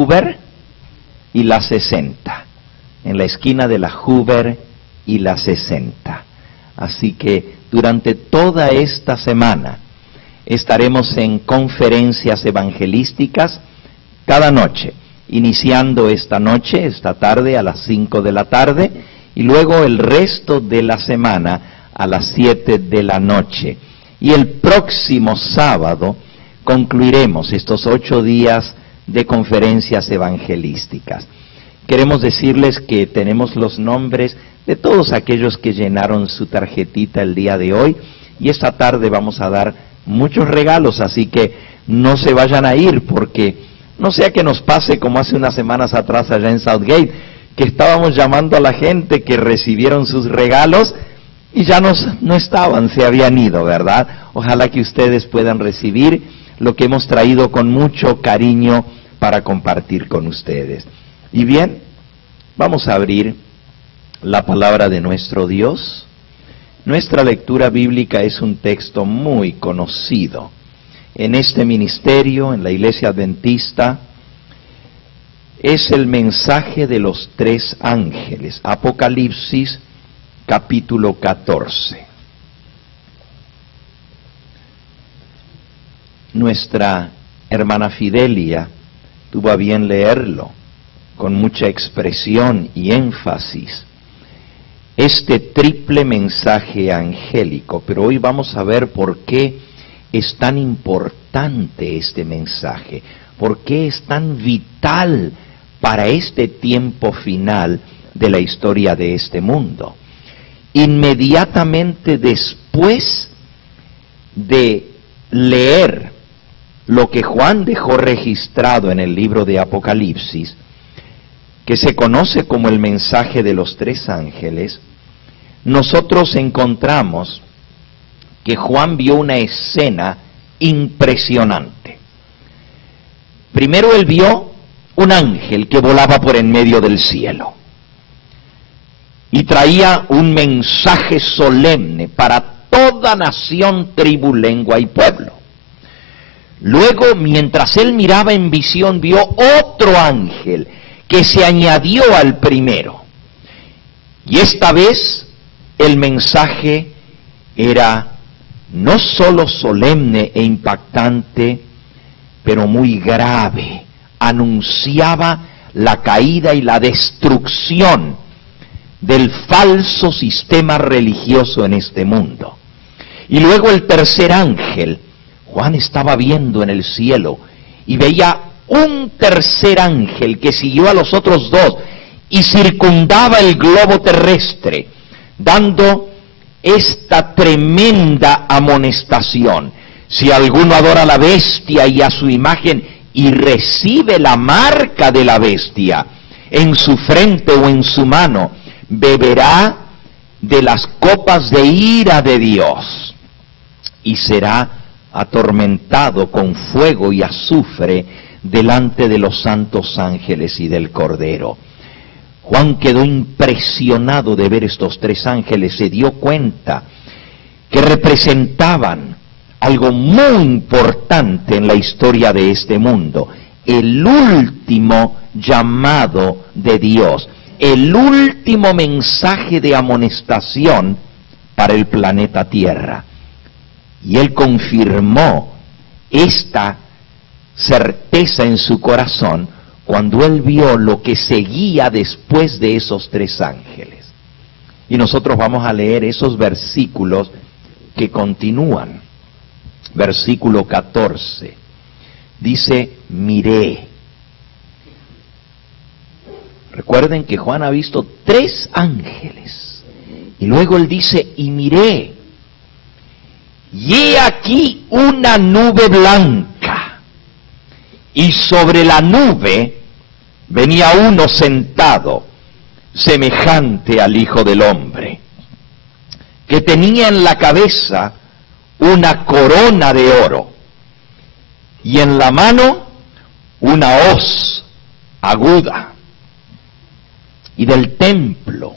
Hoover y la 60, en la esquina de la Hoover y la 60. Así que durante toda esta semana estaremos en conferencias evangelísticas cada noche, iniciando esta noche, esta tarde a las 5 de la tarde, y luego el resto de la semana a las 7 de la noche. Y el próximo sábado concluiremos estos 8 días de conferencias evangelísticas. Queremos decirles que tenemos los nombres de todos aquellos que llenaron su tarjetita el día de hoy, y esta tarde vamos a dar muchos regalos, así que no se vayan a ir, porque no sea que nos pase como hace unas semanas atrás allá en Southgate, que estábamos llamando a la gente que recibieron sus regalos y ya no estaban, se habían ido, ¿verdad? Ojalá que ustedes puedan recibir lo que hemos traído con mucho cariño para compartir con ustedes. Y bien, vamos a abrir la palabra de nuestro Dios. Nuestra lectura bíblica es un texto muy conocido en este ministerio, en la Iglesia Adventista. Es el mensaje de los 3 ángeles, Apocalipsis capítulo 14. Nuestra hermana Fidelia tuvo a bien leerlo con mucha expresión y énfasis, este triple mensaje angélico, pero hoy vamos a ver por qué es tan importante este mensaje, por qué es tan vital para este tiempo final de la historia de este mundo. Inmediatamente después de leer lo que Juan dejó registrado en el libro de Apocalipsis, que se conoce como el mensaje de los 3 ángeles, nosotros encontramos que Juan vio una escena impresionante. Primero él vio un ángel que volaba por en medio del cielo y traía un mensaje solemne para toda nación, tribu, lengua y pueblo. Luego, mientras él miraba en visión, vio otro ángel que se añadió al primero. Y esta vez el mensaje era no solo solemne e impactante, pero muy grave. Anunciaba la caída y la destrucción del falso sistema religioso en este mundo. Y luego el tercer ángel, Juan estaba viendo en el cielo y veía un tercer ángel que siguió a los otros 2 y circundaba el globo terrestre, dando esta tremenda amonestación: si alguno adora a la bestia y a su imagen y recibe la marca de la bestia en su frente o en su mano, beberá de las copas de ira de Dios y será atormentado con fuego y azufre delante de los santos ángeles y del Cordero. Juan quedó impresionado de ver estos 3 ángeles, se dio cuenta que representaban algo muy importante en la historia de este mundo, el último llamado de Dios, el último mensaje de amonestación para el planeta Tierra. Y él confirmó esta certeza en su corazón cuando él vio lo que seguía después de esos 3 ángeles. Y nosotros vamos a leer esos versículos que continúan. Versículo 14. Dice, miré. Recuerden que Juan ha visto 3 ángeles. Y luego él dice, y miré. Y he aquí una nube blanca, y sobre la nube venía uno sentado, semejante al Hijo del Hombre, que tenía en la cabeza una corona de oro, y en la mano una hoz aguda. Y del templo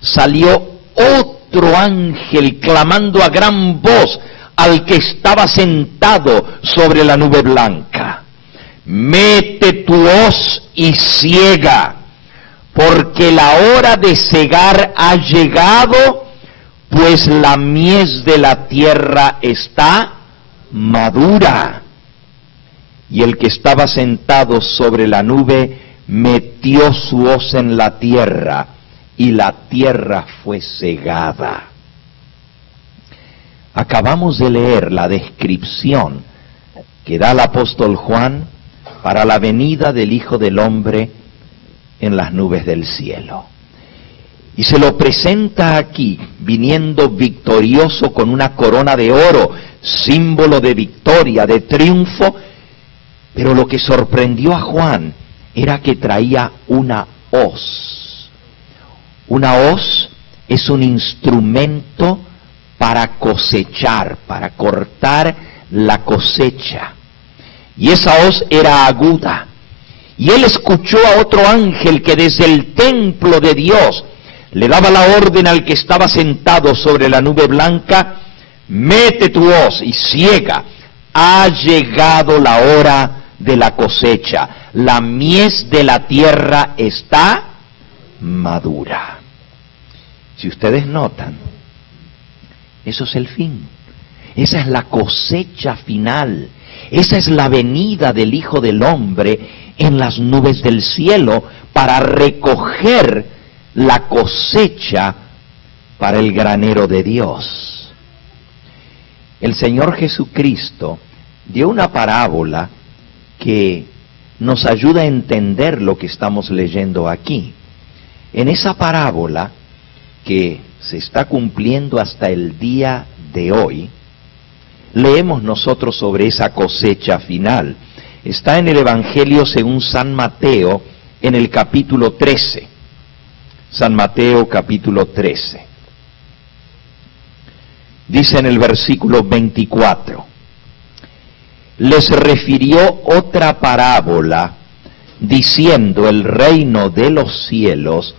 salió otro ángel clamando a gran voz al que estaba sentado sobre la nube blanca: mete tu hoz y siega, porque la hora de segar ha llegado, pues la mies de la tierra está madura. Y el que estaba sentado sobre la nube metió su hoz en la tierra, y la tierra fue segada. Acabamos de leer la descripción que da el apóstol Juan para la venida del Hijo del Hombre en las nubes del cielo. Y se lo presenta aquí, viniendo victorioso con una corona de oro, símbolo de victoria, de triunfo. Pero lo que sorprendió a Juan era que traía una hoz. Una hoz es un instrumento para cosechar, para cortar la cosecha. Y esa hoz era aguda. Y él escuchó a otro ángel que desde el templo de Dios le daba la orden al que estaba sentado sobre la nube blanca: mete tu hoz y siega, ha llegado la hora de la cosecha, la mies de la tierra está madura. Si ustedes notan, eso es el fin, esa es la cosecha final, esa es la venida del Hijo del Hombre en las nubes del cielo para recoger la cosecha para el granero de Dios. El Señor Jesucristo dio una parábola que nos ayuda a entender lo que estamos leyendo aquí. En esa parábola, que se está cumpliendo hasta el día de hoy, leemos nosotros sobre esa cosecha final. Está en el Evangelio según San Mateo, en el capítulo 13. San Mateo capítulo 13. Dice en el versículo 24: les refirió otra parábola, diciendo: el reino de los cielos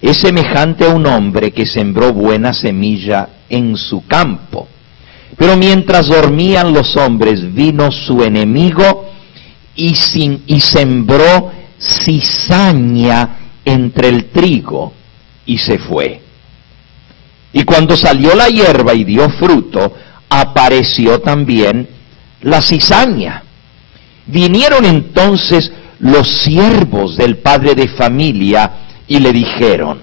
es semejante a un hombre que sembró buena semilla en su campo. Pero mientras dormían los hombres, vino su enemigo y sembró cizaña entre el trigo, y se fue. Y cuando salió la hierba y dio fruto, apareció también la cizaña. Vinieron entonces los siervos del padre de familia y le dijeron: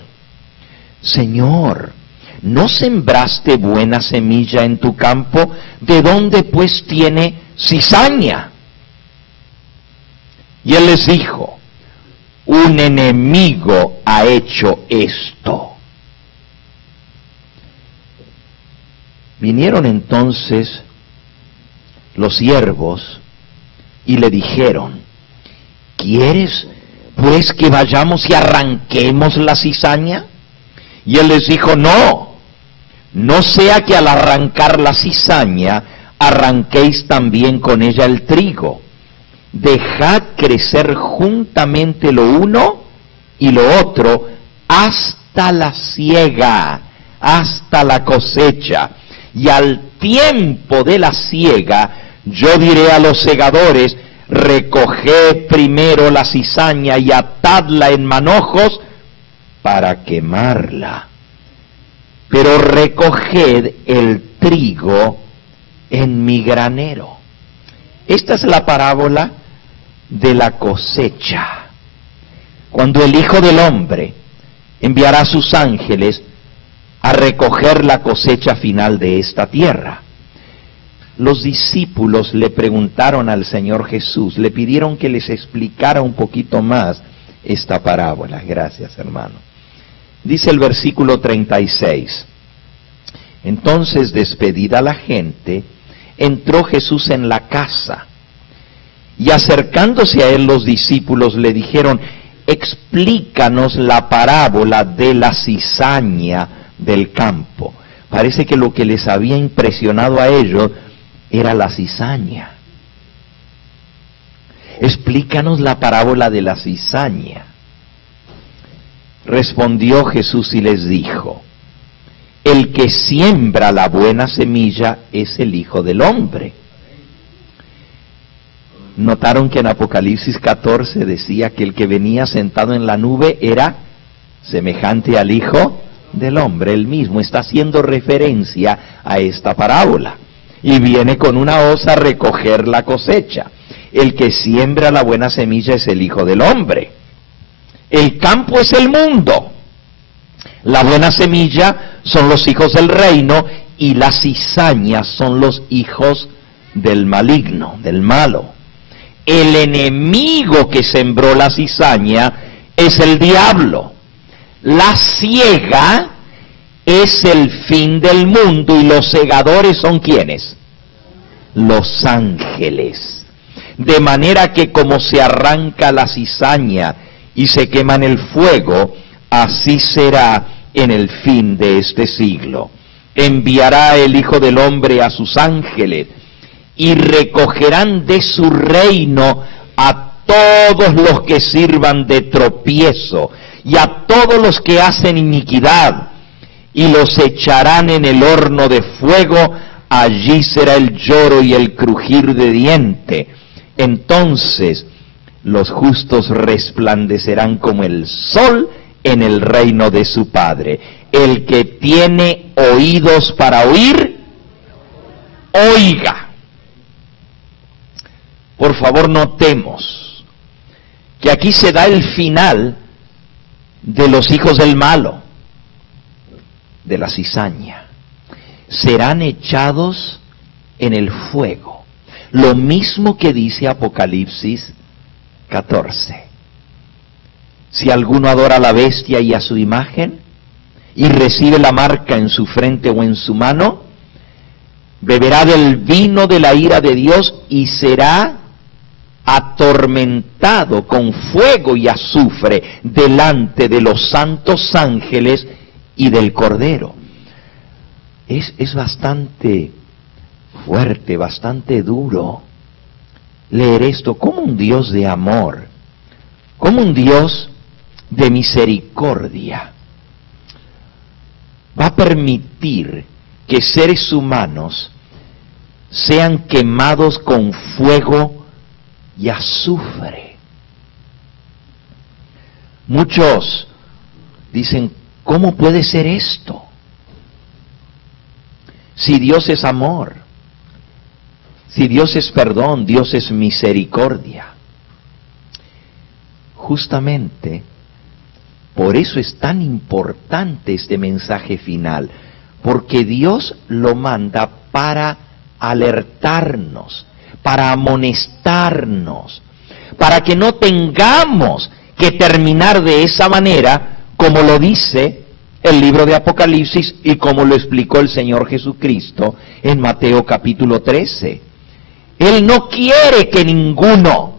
Señor, ¿no sembraste buena semilla en tu campo? ¿De dónde pues tiene cizaña? Y él les dijo: un enemigo ha hecho esto. Vinieron entonces los siervos y le dijeron: ¿quieres pues que vayamos y arranquemos la cizaña? Y él les dijo: no sea que al arrancar la cizaña arranquéis también con ella el trigo. Dejad crecer juntamente lo uno y lo otro hasta la siega, hasta la cosecha. Y al tiempo de la siega, yo diré a los segadores: recoged primero la cizaña y atadla en manojos para quemarla, pero recoged el trigo en mi granero. Esta es la parábola de la cosecha. Cuando el Hijo del Hombre enviará a sus ángeles a recoger la cosecha final de esta tierra. Los discípulos le preguntaron al Señor Jesús, le pidieron que les explicara un poquito más esta parábola. Gracias, hermano. Dice el versículo 36. Entonces, despedida la gente, entró Jesús en la casa, y acercándose a él los discípulos le dijeron: explícanos la parábola de la cizaña del campo. Parece que lo que les había impresionado a ellos era la cizaña. Explícanos la parábola de la cizaña. Respondió Jesús y les dijo: el que siembra la buena semilla es el Hijo del Hombre. Notaron que en Apocalipsis 14 decía que el que venía sentado en la nube era semejante al Hijo del Hombre. Él mismo está haciendo referencia a esta parábola. Y viene con una hoz a recoger la cosecha. El que siembra la buena semilla es el Hijo del Hombre. El campo es el mundo. La buena semilla son los hijos del reino y las cizañas son los hijos del maligno, del malo. El enemigo que sembró la cizaña es el diablo. La siega es el fin del mundo y los segadores son ¿quiénes? Los ángeles. De manera que como se arranca la cizaña y se quema en el fuego, así será en el fin de este siglo. Enviará el Hijo del Hombre a sus ángeles y recogerán de su reino a todos los que sirvan de tropiezo y a todos los que hacen iniquidad, y los echarán en el horno de fuego. Allí será el lloro y el crujir de diente. Entonces los justos resplandecerán como el sol en el reino de su Padre. El que tiene oídos para oír, oiga. Por favor, notemos que aquí se da el final de los hijos del malo, de la cizaña. Serán echados en el fuego. Lo mismo que dice Apocalipsis 14. Si alguno adora a la bestia y a su imagen, y recibe la marca en su frente o en su mano, beberá del vino de la ira de Dios y será atormentado con fuego y azufre delante de los santos ángeles y del Cordero. Es bastante fuerte, bastante duro leer esto. Como un Dios de amor, como un Dios de misericordia va a permitir que seres humanos sean quemados con fuego y azufre. Muchos dicen, ¿cómo puede ser esto? Si Dios es amor, si Dios es perdón, Dios es misericordia. Justamente por eso es tan importante este mensaje final, porque Dios lo manda para alertarnos, para amonestarnos, para que no tengamos que terminar de esa manera, como lo dice el libro de Apocalipsis y como lo explicó el Señor Jesucristo en Mateo capítulo 13. Él no quiere que ninguno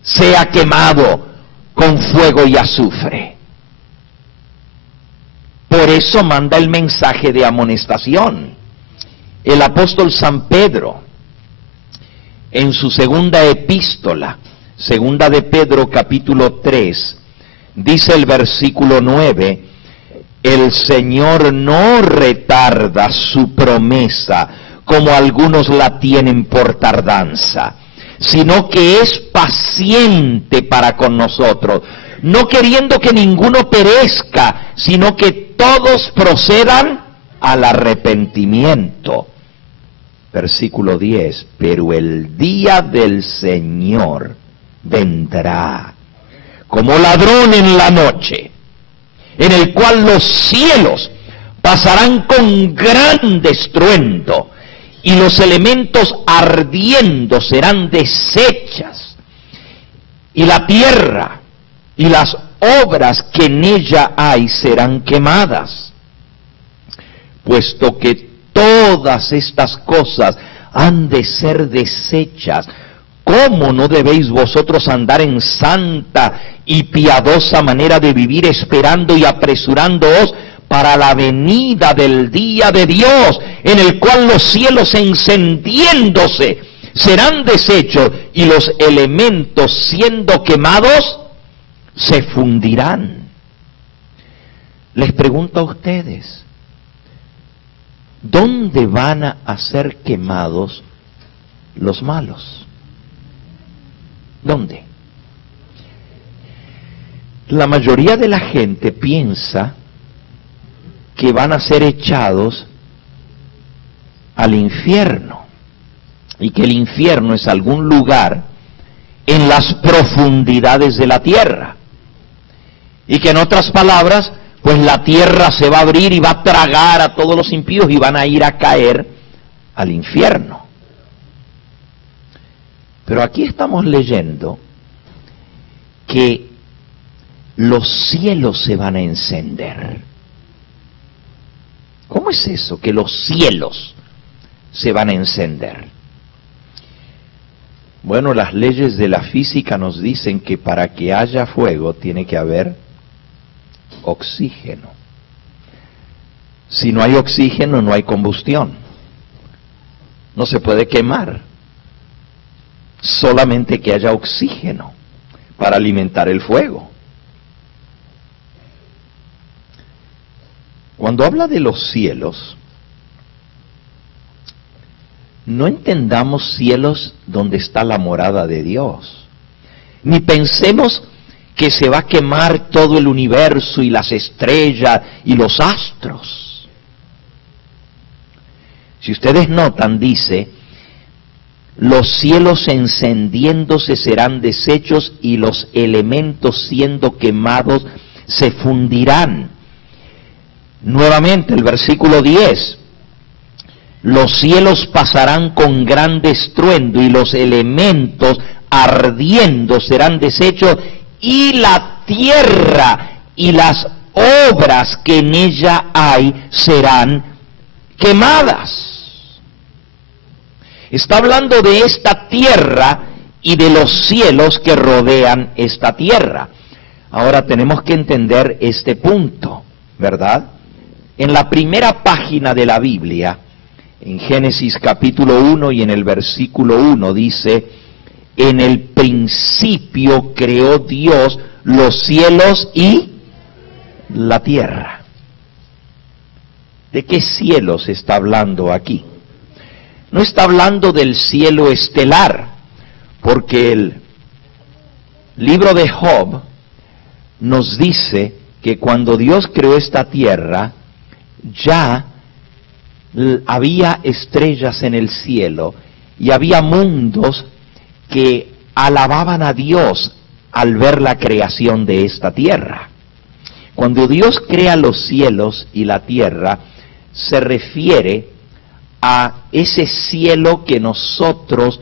sea quemado con fuego y azufre. Por eso manda el mensaje de amonestación. El apóstol San Pedro, en su segunda epístola, segunda de Pedro capítulo 3, dice el versículo 9, el Señor no retarda su promesa como algunos la tienen por tardanza, sino que es paciente para con nosotros, no queriendo que ninguno perezca, sino que todos procedan al arrepentimiento. Versículo 10, pero el día del Señor vendrá como ladrón en la noche, en el cual los cielos pasarán con gran estruendo, y los elementos ardiendo serán deshechas, y la tierra y las obras que en ella hay serán quemadas. Puesto que todas estas cosas han de ser deshechas, ¿cómo no debéis vosotros andar en santa y piadosa manera de vivir, esperando y apresurándoos para la venida del día de Dios, en el cual los cielos encendiéndose serán deshechos y los elementos siendo quemados se fundirán? Les pregunto a ustedes, ¿dónde van a ser quemados los malos? ¿Dónde? La mayoría de la gente piensa que van a ser echados al infierno, y que el infierno es algún lugar en las profundidades de la tierra, y que en otras palabras, pues la tierra se va a abrir y va a tragar a todos los impíos y van a ir a caer al infierno. Pero aquí estamos leyendo que los cielos se van a encender. ¿Cómo es eso, que los cielos se van a encender? Bueno, las leyes de la física nos dicen que para que haya fuego tiene que haber oxígeno. Si no hay oxígeno, no hay combustión. No se puede quemar. Solamente que haya oxígeno para alimentar el fuego. Cuando habla de los cielos, no entendamos cielos donde está la morada de Dios, ni pensemos que se va a quemar todo el universo y las estrellas y los astros. Si ustedes notan, dice, los cielos encendiéndose serán deshechos y los elementos siendo quemados se fundirán. Nuevamente el versículo 10, los cielos pasarán con grande estruendo y los elementos ardiendo serán deshechos y la tierra y las obras que en ella hay serán quemadas. Está hablando de esta tierra y de los cielos que rodean esta tierra. Ahora tenemos que entender este punto, ¿verdad? En la primera página de la Biblia, en Génesis capítulo 1 y en el versículo 1 dice, en el principio creó Dios los cielos y la tierra. ¿De qué cielos está hablando aquí? No está hablando del cielo estelar, porque el libro de Job nos dice que cuando Dios creó esta tierra, ya había estrellas en el cielo y había mundos que alababan a Dios al ver la creación de esta tierra. Cuando Dios crea los cielos y la tierra, se refiere a ese cielo que nosotros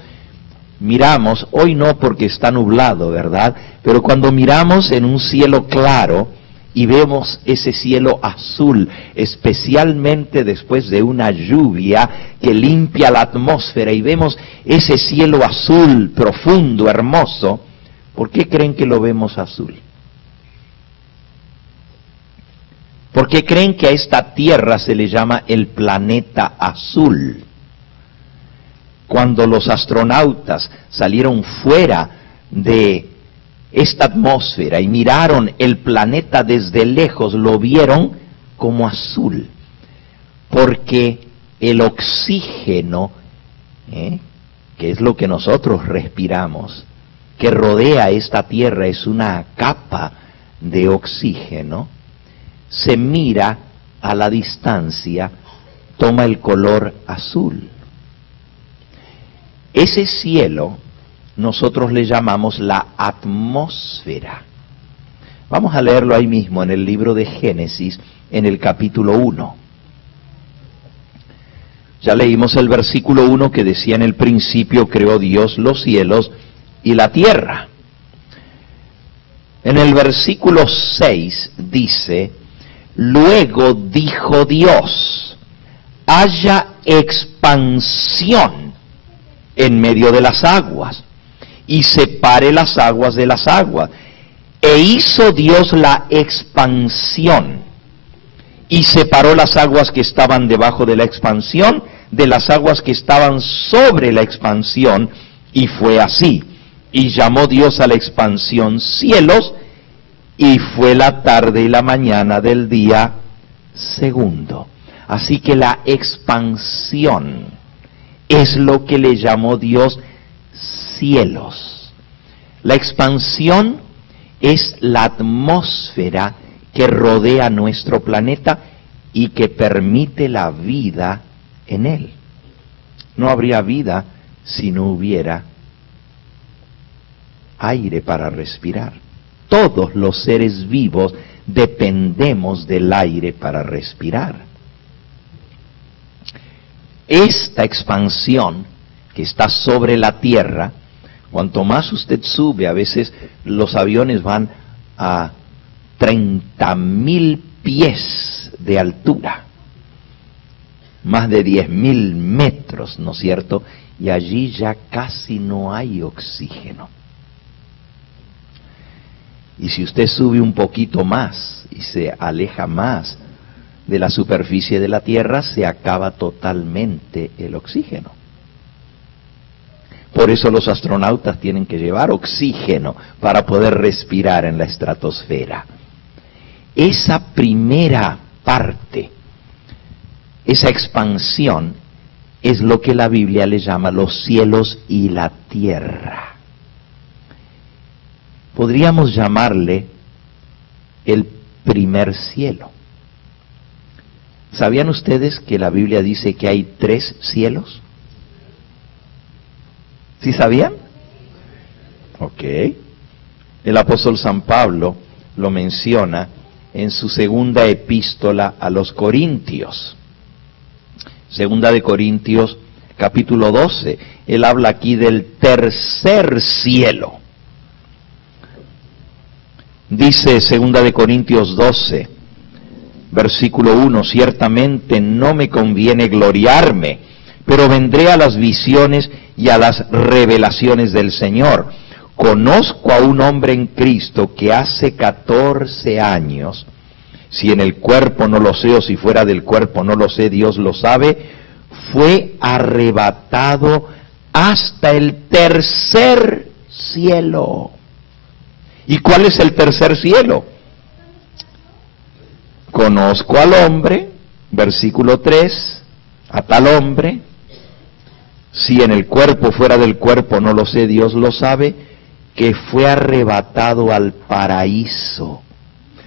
miramos, hoy no porque está nublado, ¿verdad? Pero cuando miramos en un cielo claro y vemos ese cielo azul, especialmente después de una lluvia que limpia la atmósfera y vemos ese cielo azul profundo, hermoso, ¿por qué creen que lo vemos azul? ¿Por qué creen que a esta tierra se le llama el planeta azul? Cuando los astronautas salieron fuera de esta atmósfera y miraron el planeta desde lejos, lo vieron como azul, porque el oxígeno, que es lo que nosotros respiramos, que rodea esta tierra, es una capa de oxígeno, se mira a la distancia, toma el color azul. Ese cielo nosotros le llamamos la atmósfera. Vamos a leerlo ahí mismo en el libro de Génesis, en el capítulo 1. Ya leímos el versículo 1 que decía: en el principio creó Dios los cielos y la tierra. En el versículo 6 dice: luego dijo Dios, haya expansión en medio de las aguas, y separe las aguas de las aguas. E hizo Dios la expansión, y separó las aguas que estaban debajo de la expansión, de las aguas que estaban sobre la expansión, y fue así. Y llamó Dios a la expansión cielos, y fue la tarde y la mañana del día segundo. Así que la expansión es lo que le llamó Dios cielos. La expansión es la atmósfera que rodea nuestro planeta y que permite la vida en él. No habría vida si no hubiera aire para respirar. Todos los seres vivos dependemos del aire para respirar. Esta expansión que está sobre la Tierra, cuanto más usted sube, a veces los aviones van a 30.000 pies de altura, más de 10.000 metros, ¿no es cierto? Y allí ya casi no hay oxígeno. Y si usted sube un poquito más y se aleja más de la superficie de la Tierra, se acaba totalmente el oxígeno. Por eso los astronautas tienen que llevar oxígeno para poder respirar en la estratosfera. Esa primera parte, esa expansión, es lo que la Biblia le llama los cielos y la tierra. Podríamos llamarle el primer cielo. ¿Sabían ustedes que la Biblia dice que hay 3 cielos? ¿Sí sabían? Ok. El apóstol San Pablo lo menciona en su segunda epístola a los Corintios. Segunda de Corintios, capítulo 12. Él habla aquí del tercer cielo. Dice segunda de Corintios 12, versículo 1, ciertamente no me conviene gloriarme, pero vendré a las visiones y a las revelaciones del Señor. Conozco a un hombre en Cristo que hace 14 años, si en el cuerpo no lo sé o si fuera del cuerpo no lo sé, Dios lo sabe, fue arrebatado hasta el tercer cielo. ¿Y cuál es el tercer cielo? Conozco al hombre, versículo 3, a tal hombre, si en el cuerpo fuera del cuerpo no lo sé, Dios lo sabe, que fue arrebatado al paraíso,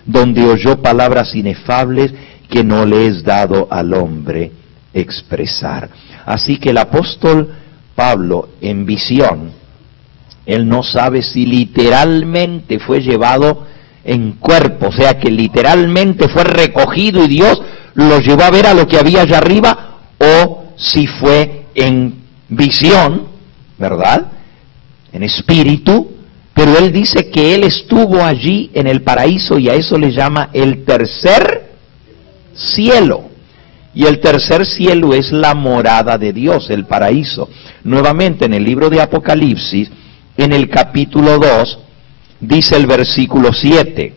donde oyó palabras inefables que no le es dado al hombre expresar. Así que el apóstol Pablo, en visión, él no sabe si literalmente fue llevado en cuerpo, o sea que literalmente fue recogido y Dios lo llevó a ver a lo que había allá arriba, o si fue en visión, ¿verdad? En espíritu, pero él dice que él estuvo allí en el paraíso y a eso le llama el tercer cielo. Y el tercer cielo es la morada de Dios, el paraíso. Nuevamente en el libro de Apocalipsis, en el capítulo 2, dice el versículo 7,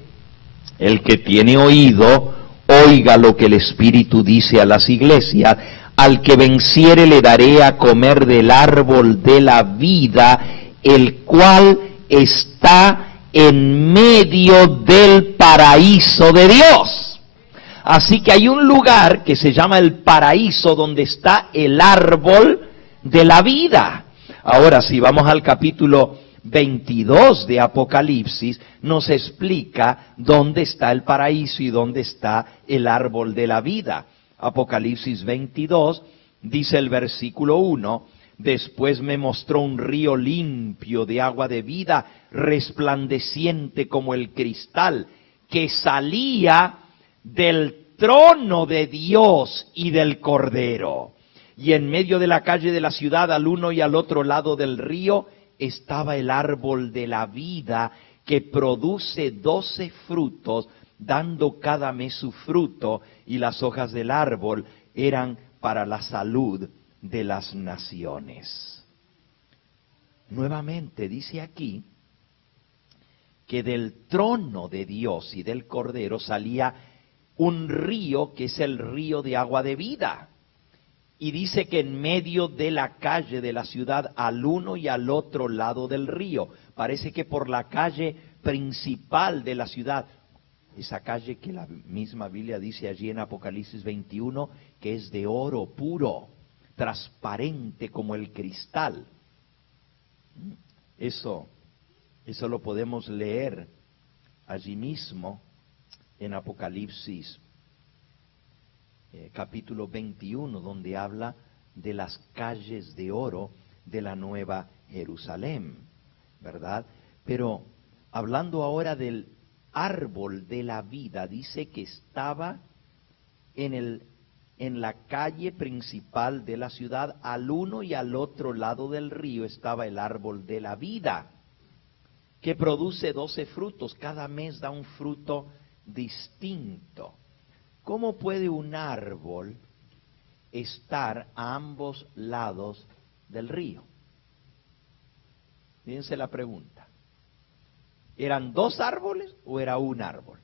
el que tiene oído, oiga lo que el Espíritu dice a las iglesias, al que venciere le daré a comer del árbol de la vida, el cual está en medio del paraíso de Dios. Así que hay un lugar que se llama el paraíso donde está el árbol de la vida. Ahora, si vamos al capítulo 22 de Apocalipsis, nos explica dónde está el paraíso y dónde está el árbol de la vida. Apocalipsis 22, dice el versículo 1, después me mostró un río limpio de agua de vida, resplandeciente como el cristal, que salía del trono de Dios y del Cordero. Y en medio de la calle de la ciudad, al uno y al otro lado del río, estaba el árbol de la vida, que produce 12 frutos, dando cada mes su fruto, y las hojas del árbol eran para la salud de las naciones. Nuevamente dice aquí que del trono de Dios y del Cordero salía un río que es el río de agua de vida. Y dice que en medio de la calle de la ciudad, al uno y al otro lado del río, parece que por la calle principal de la ciudad, esa calle que la misma Biblia dice allí en Apocalipsis 21, que es de oro puro, transparente como el cristal. Eso Eso lo podemos leer allí mismo en Apocalipsis capítulo 21, donde habla de las calles de oro de la Nueva Jerusalén, ¿verdad? Pero hablando ahora del árbol de la vida, dice que estaba en la calle principal de la ciudad, al uno y al otro lado del río estaba el árbol de la vida, que produce 12 frutos, cada mes da un fruto distinto. ¿Cómo puede un árbol estar a ambos lados del río? Fíjense la pregunta. ¿Eran dos árboles o era un árbol?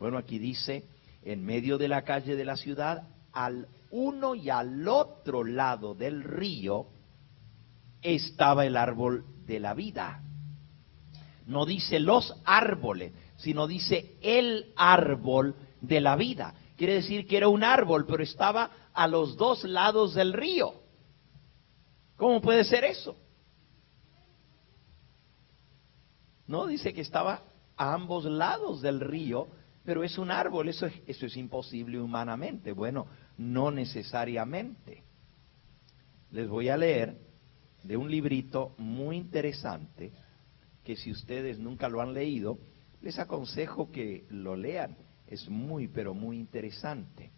Bueno, aquí dice, en medio de la calle de la ciudad, al uno y al otro lado del río, estaba el árbol de la vida. No dice los árboles, sino dice el árbol de la vida. Quiere decir que era un árbol, pero estaba a los dos lados del río. ¿Cómo puede ser eso? No, dice que estaba a ambos lados del río, pero es un árbol. Eso es imposible humanamente. Bueno, no necesariamente. Les voy a leer de un librito muy interesante, que si ustedes nunca lo han leído, les aconsejo que lo lean. Es muy, pero muy interesante.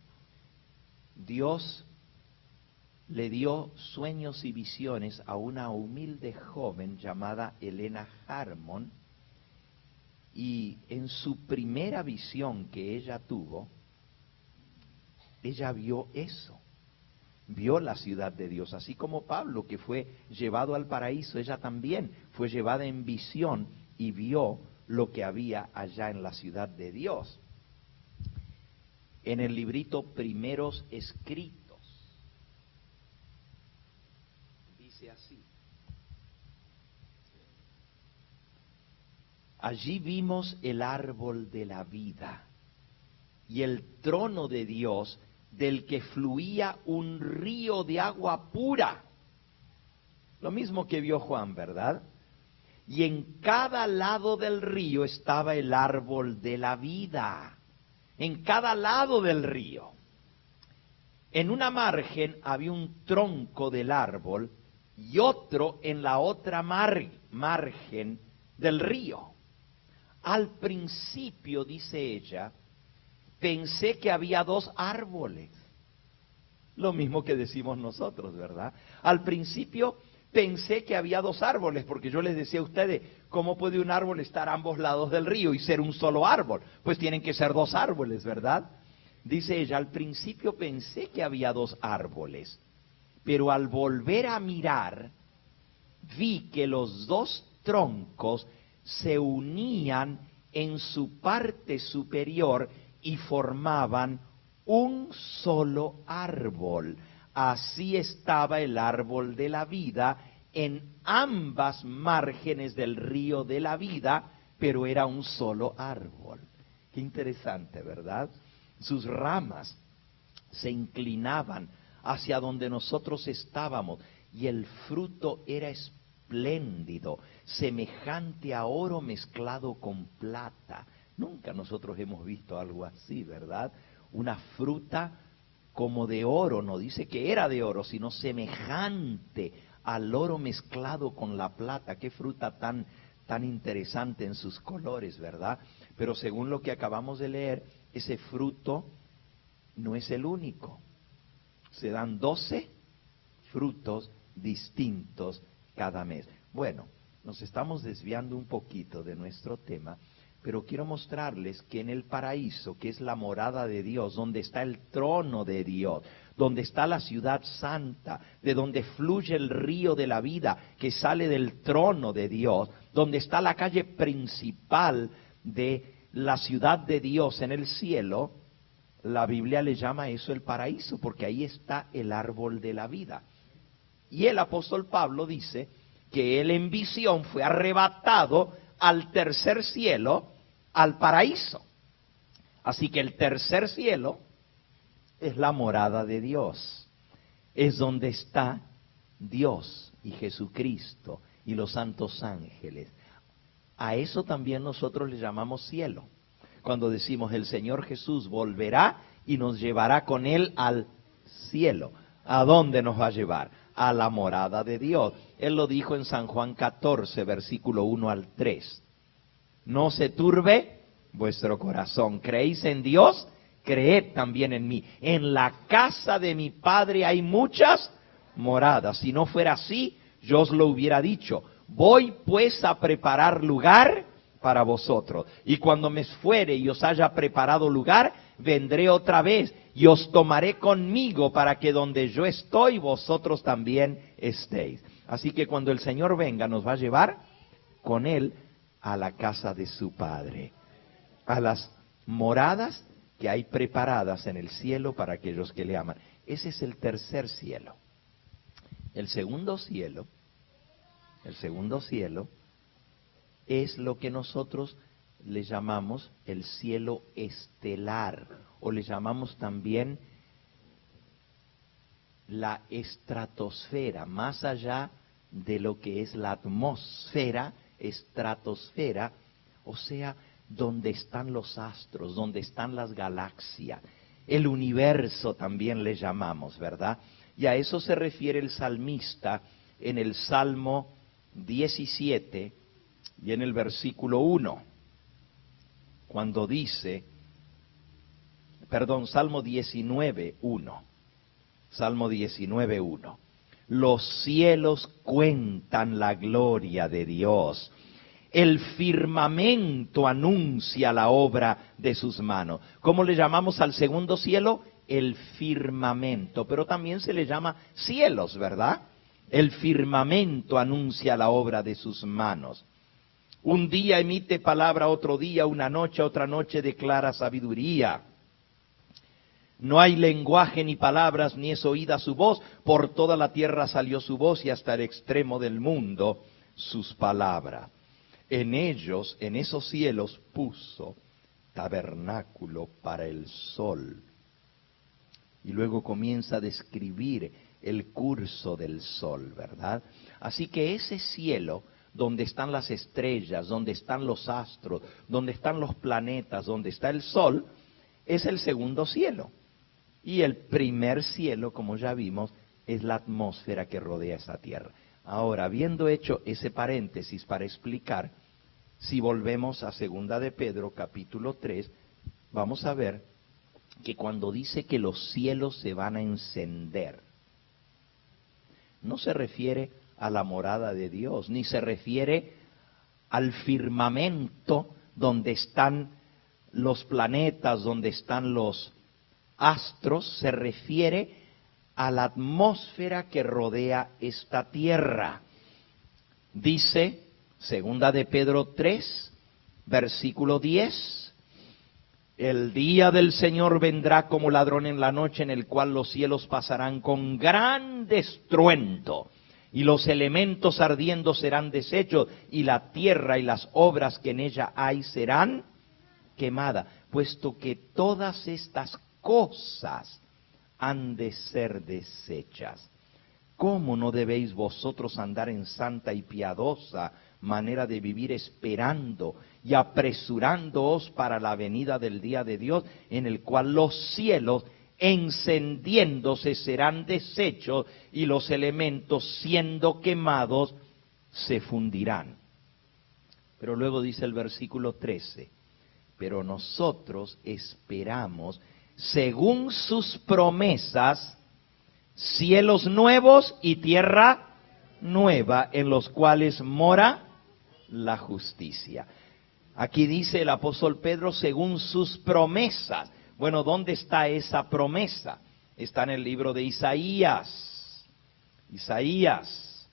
Dios le dio sueños y visiones a una humilde joven llamada Elena Harmon, y en su primera visión que ella tuvo, ella vio eso. Vio la ciudad de Dios, así como Pablo, que fue llevado al paraíso, ella también fue llevada en visión y vio lo que había allá en la ciudad de Dios. En el librito Primeros Escritos, dice así: allí vimos el árbol de la vida y el trono de Dios, del que fluía un río de agua pura. Lo mismo que vio Juan, ¿verdad? Y en cada lado del río estaba el árbol de la vida. En cada lado del río. En una margen había un tronco del árbol y otro en la otra margen del río. Al principio, dice ella, pensé que había dos árboles. Lo mismo que decimos nosotros, ¿verdad? Al principio pensé que había dos árboles, porque yo les decía a ustedes, ¿cómo puede un árbol estar a ambos lados del río y ser un solo árbol? Pues tienen que ser dos árboles, ¿verdad? Dice ella, al principio pensé que había dos árboles, pero al volver a mirar, vi que los dos troncos se unían en su parte superior y formaban un solo árbol. Así estaba el árbol de la vida en ambas márgenes del río de la vida, pero era un solo árbol. Qué interesante, ¿verdad? Sus ramas se inclinaban hacia donde nosotros estábamos y el fruto era espléndido, semejante a oro mezclado con plata. Nunca nosotros hemos visto algo así, ¿verdad? Una fruta como de oro, no dice que era de oro, sino semejante al oro mezclado con la plata. Qué fruta tan interesante en sus colores, ¿verdad? Pero según lo que acabamos de leer, ese fruto no es el único. Se dan 12 frutos distintos cada mes. Bueno, nos estamos desviando un poquito de nuestro tema, pero quiero mostrarles que en el paraíso, que es la morada de Dios, donde está el trono de Dios, donde está la ciudad santa, de donde fluye el río de la vida que sale del trono de Dios, donde está la calle principal de la ciudad de Dios en el cielo, la Biblia le llama eso el paraíso, porque ahí está el árbol de la vida. Y el apóstol Pablo dice que él en visión fue arrebatado al tercer cielo, al paraíso. Así que el tercer cielo es la morada de Dios. Es donde está Dios y Jesucristo y los santos ángeles. A eso también nosotros le llamamos cielo. Cuando decimos el Señor Jesús volverá y nos llevará con Él al cielo. ¿A dónde nos va a llevar? A la morada de Dios. Él lo dijo en San Juan 14, versículo 1 al 3. No se turbe vuestro corazón. ¿Creéis en Dios? Creed también en mí. En la casa de mi Padre hay muchas moradas. Si no fuera así, yo os lo hubiera dicho. Voy pues a preparar lugar para vosotros. Y cuando me fuere y os haya preparado lugar, vendré otra vez y os tomaré conmigo para que donde yo estoy, vosotros también estéis. Así que cuando el Señor venga, nos va a llevar con Él a la casa de su Padre, a las moradas que hay preparadas en el cielo para aquellos que le aman. Ese es el tercer cielo. El segundo cielo es lo que nosotros le llamamos el cielo estelar, o le llamamos también la estratosfera, más allá de lo que es la atmósfera, estratosfera, o sea, donde están los astros, donde están las galaxias, el universo también le llamamos, ¿verdad? Y a eso se refiere el salmista en el Salmo 17 y en el versículo 1, cuando dice, Salmo 19, 1. Salmo 19, 1. Los cielos cuentan la gloria de Dios. El firmamento anuncia la obra de sus manos. ¿Cómo le llamamos al segundo cielo? El firmamento, pero también se le llama cielos, ¿verdad? El firmamento anuncia la obra de sus manos. Un día emite palabra, otro día, una noche, otra noche declara sabiduría. No hay lenguaje ni palabras, ni es oída su voz. Por toda la tierra salió su voz y hasta el extremo del mundo sus palabras. En ellos, en esos cielos, puso tabernáculo para el sol. Y luego comienza a describir el curso del sol, ¿verdad? Así que ese cielo, donde están las estrellas, donde están los astros, donde están los planetas, donde está el sol, es el segundo cielo. Y el primer cielo, como ya vimos, es la atmósfera que rodea esa tierra. Ahora, habiendo hecho ese paréntesis para explicar, si volvemos a 2 de Pedro, capítulo 3, vamos a ver que cuando dice que los cielos se van a encender, no se refiere a la morada de Dios, ni se refiere al firmamento donde están los planetas, donde están los astros, se refiere a la atmósfera que rodea esta tierra. Dice 2 de Pedro 3, versículo 10, el día del Señor vendrá como ladrón en la noche, en el cual los cielos pasarán con gran estruendo, y los elementos ardiendo serán deshechos, y la tierra y las obras que en ella hay serán quemadas, puesto que todas estas cosas han de ser deshechas. ¿Cómo no debéis vosotros andar en santa y piadosa manera de vivir, esperando y apresurándoos para la venida del día de Dios, en el cual los cielos encendiéndose serán deshechos y los elementos siendo quemados se fundirán? Pero luego dice el versículo 13, pero nosotros esperamos, según sus promesas, cielos nuevos y tierra nueva, en los cuales mora la justicia. Aquí dice el apóstol Pedro, según sus promesas. Bueno, ¿dónde está esa promesa? Está en el libro de Isaías. Isaías,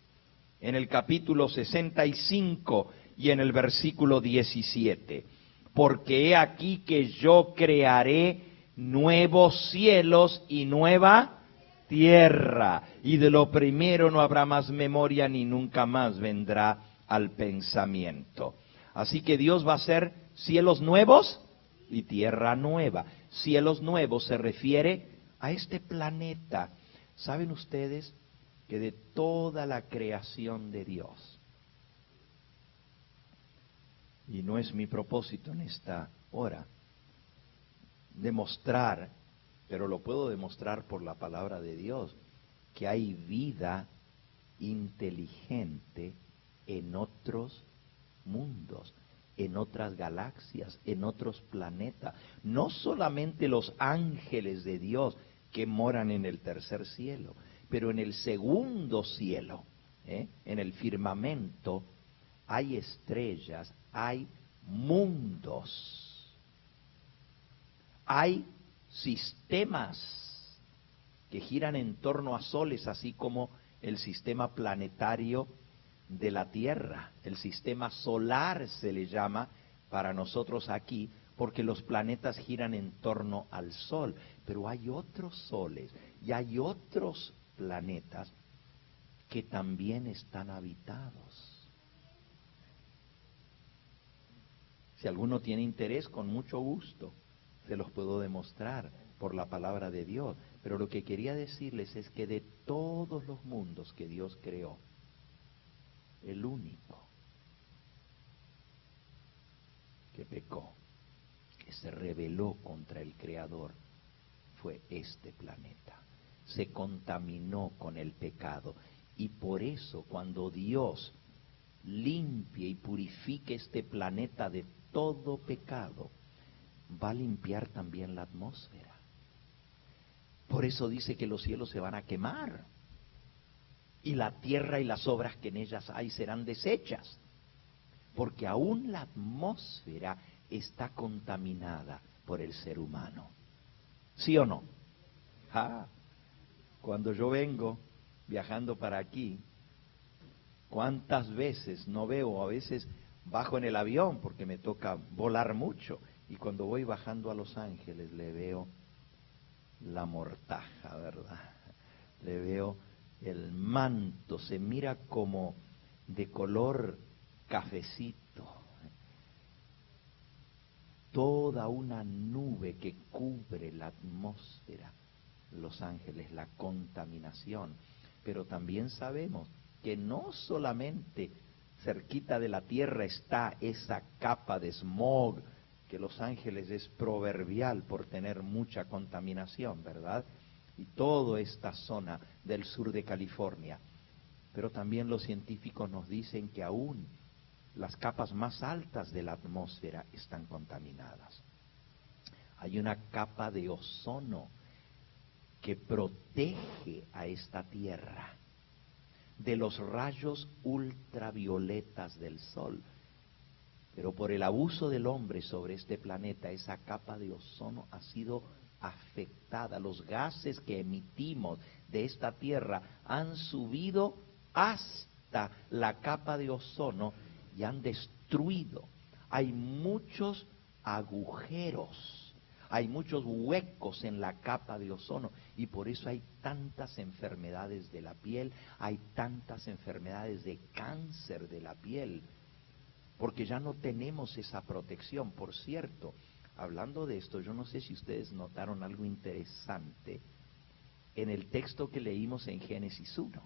en el capítulo 65 y en el versículo 17. Porque he aquí que yo crearé nuevos cielos y nueva tierra, y de lo primero no habrá más memoria, ni nunca más vendrá al pensamiento. Así que Dios va a hacer cielos nuevos y tierra nueva. Cielos nuevos se refiere a este planeta. ¿Saben ustedes que de toda la creación de Dios, Y no es mi propósito en esta hora demostrar, pero lo puedo demostrar por la palabra de Dios, que hay vida inteligente en otros mundos, en otras galaxias, en otros planetas. No solamente los ángeles de Dios que moran en el tercer cielo, pero en el segundo cielo, en el firmamento, hay estrellas, hay mundos, hay sistemas que giran en torno a soles, así como el sistema planetario de la Tierra. El sistema solar se le llama para nosotros aquí, porque los planetas giran en torno al Sol. Pero hay otros soles y hay otros planetas que también están habitados. Si alguno tiene interés, con mucho gusto se los puedo demostrar por la palabra de Dios. Pero lo que quería decirles es que de todos los mundos que Dios creó, el único que pecó, que se rebeló contra el Creador, fue este planeta. Se contaminó con el pecado. Y por eso, cuando Dios limpie y purifique este planeta de todo pecado, va a limpiar también la atmósfera. Por eso dice que los cielos se van a quemar y la tierra y las obras que en ellas hay serán deshechas, porque aún la atmósfera está contaminada por el ser humano. ¿Sí o no? Cuando yo vengo viajando para aquí, ¿cuántas veces no veo? A veces bajo en el avión porque me toca volar mucho, y cuando voy bajando a Los Ángeles le veo la mortaja, ¿verdad? Le veo el manto, se mira como de color cafecito, toda una nube que cubre la atmósfera, Los Ángeles, la contaminación. Pero también sabemos que no solamente cerquita de la tierra está esa capa de smog, que Los Ángeles es proverbial por tener mucha contaminación, ¿verdad? Y toda esta zona del sur de California. Pero también los científicos nos dicen que aún las capas más altas de la atmósfera están contaminadas. Hay una capa de ozono que protege a esta tierra de los rayos ultravioletas del sol. Pero por el abuso del hombre sobre este planeta, esa capa de ozono ha sido afectada. Los gases que emitimos de esta tierra han subido hasta la capa de ozono y han destruido. Hay muchos agujeros, hay muchos huecos en la capa de ozono, y por eso hay tantas enfermedades de la piel, hay tantas enfermedades de cáncer de la piel, porque ya no tenemos esa protección. Por cierto, hablando de esto, yo no sé si ustedes notaron algo interesante en el texto que leímos en Génesis 1.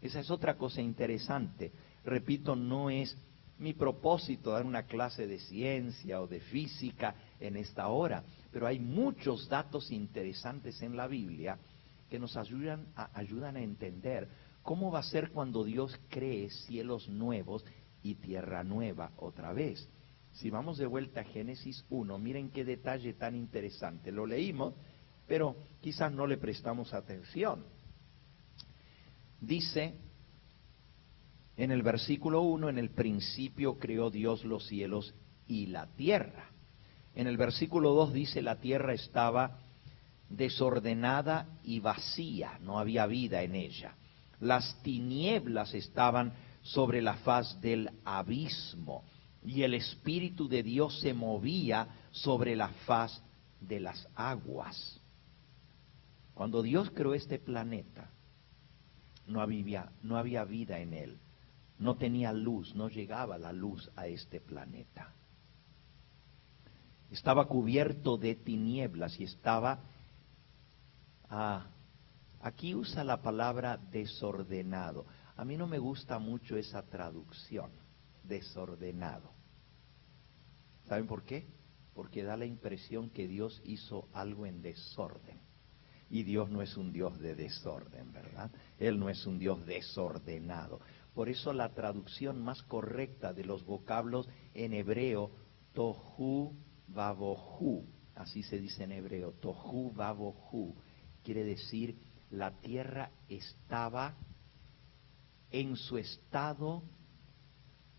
Esa es otra cosa interesante. Repito, no es mi propósito dar una clase de ciencia o de física en esta hora, pero hay muchos datos interesantes en la Biblia que nos ayudan a entender cómo va a ser cuando Dios cree cielos nuevos y tierra nueva otra vez. Si vamos de vuelta a Génesis 1, miren qué detalle tan interesante. Lo leímos, pero quizás no le prestamos atención. Dice en el versículo 1, en el principio creó Dios los cielos y la tierra. En el versículo 2 dice, la tierra estaba desordenada y vacía, no había vida en ella. Las tinieblas estaban sobre la faz del abismo, y el Espíritu de Dios se movía sobre la faz de las aguas. Cuando Dios creó este planeta, no había vida en él, no tenía luz, no llegaba la luz a este planeta. Estaba cubierto de tinieblas y estaba, aquí usa la palabra desordenado. A mí no me gusta mucho esa traducción, desordenado. ¿Saben por qué? Porque da la impresión que Dios hizo algo en desorden. Y Dios no es un Dios de desorden, ¿verdad? Él no es un Dios desordenado. Por eso la traducción más correcta de los vocablos en hebreo, tohu vabohu, así se dice en hebreo, tohu vabohu, quiere decir la tierra estaba en su estado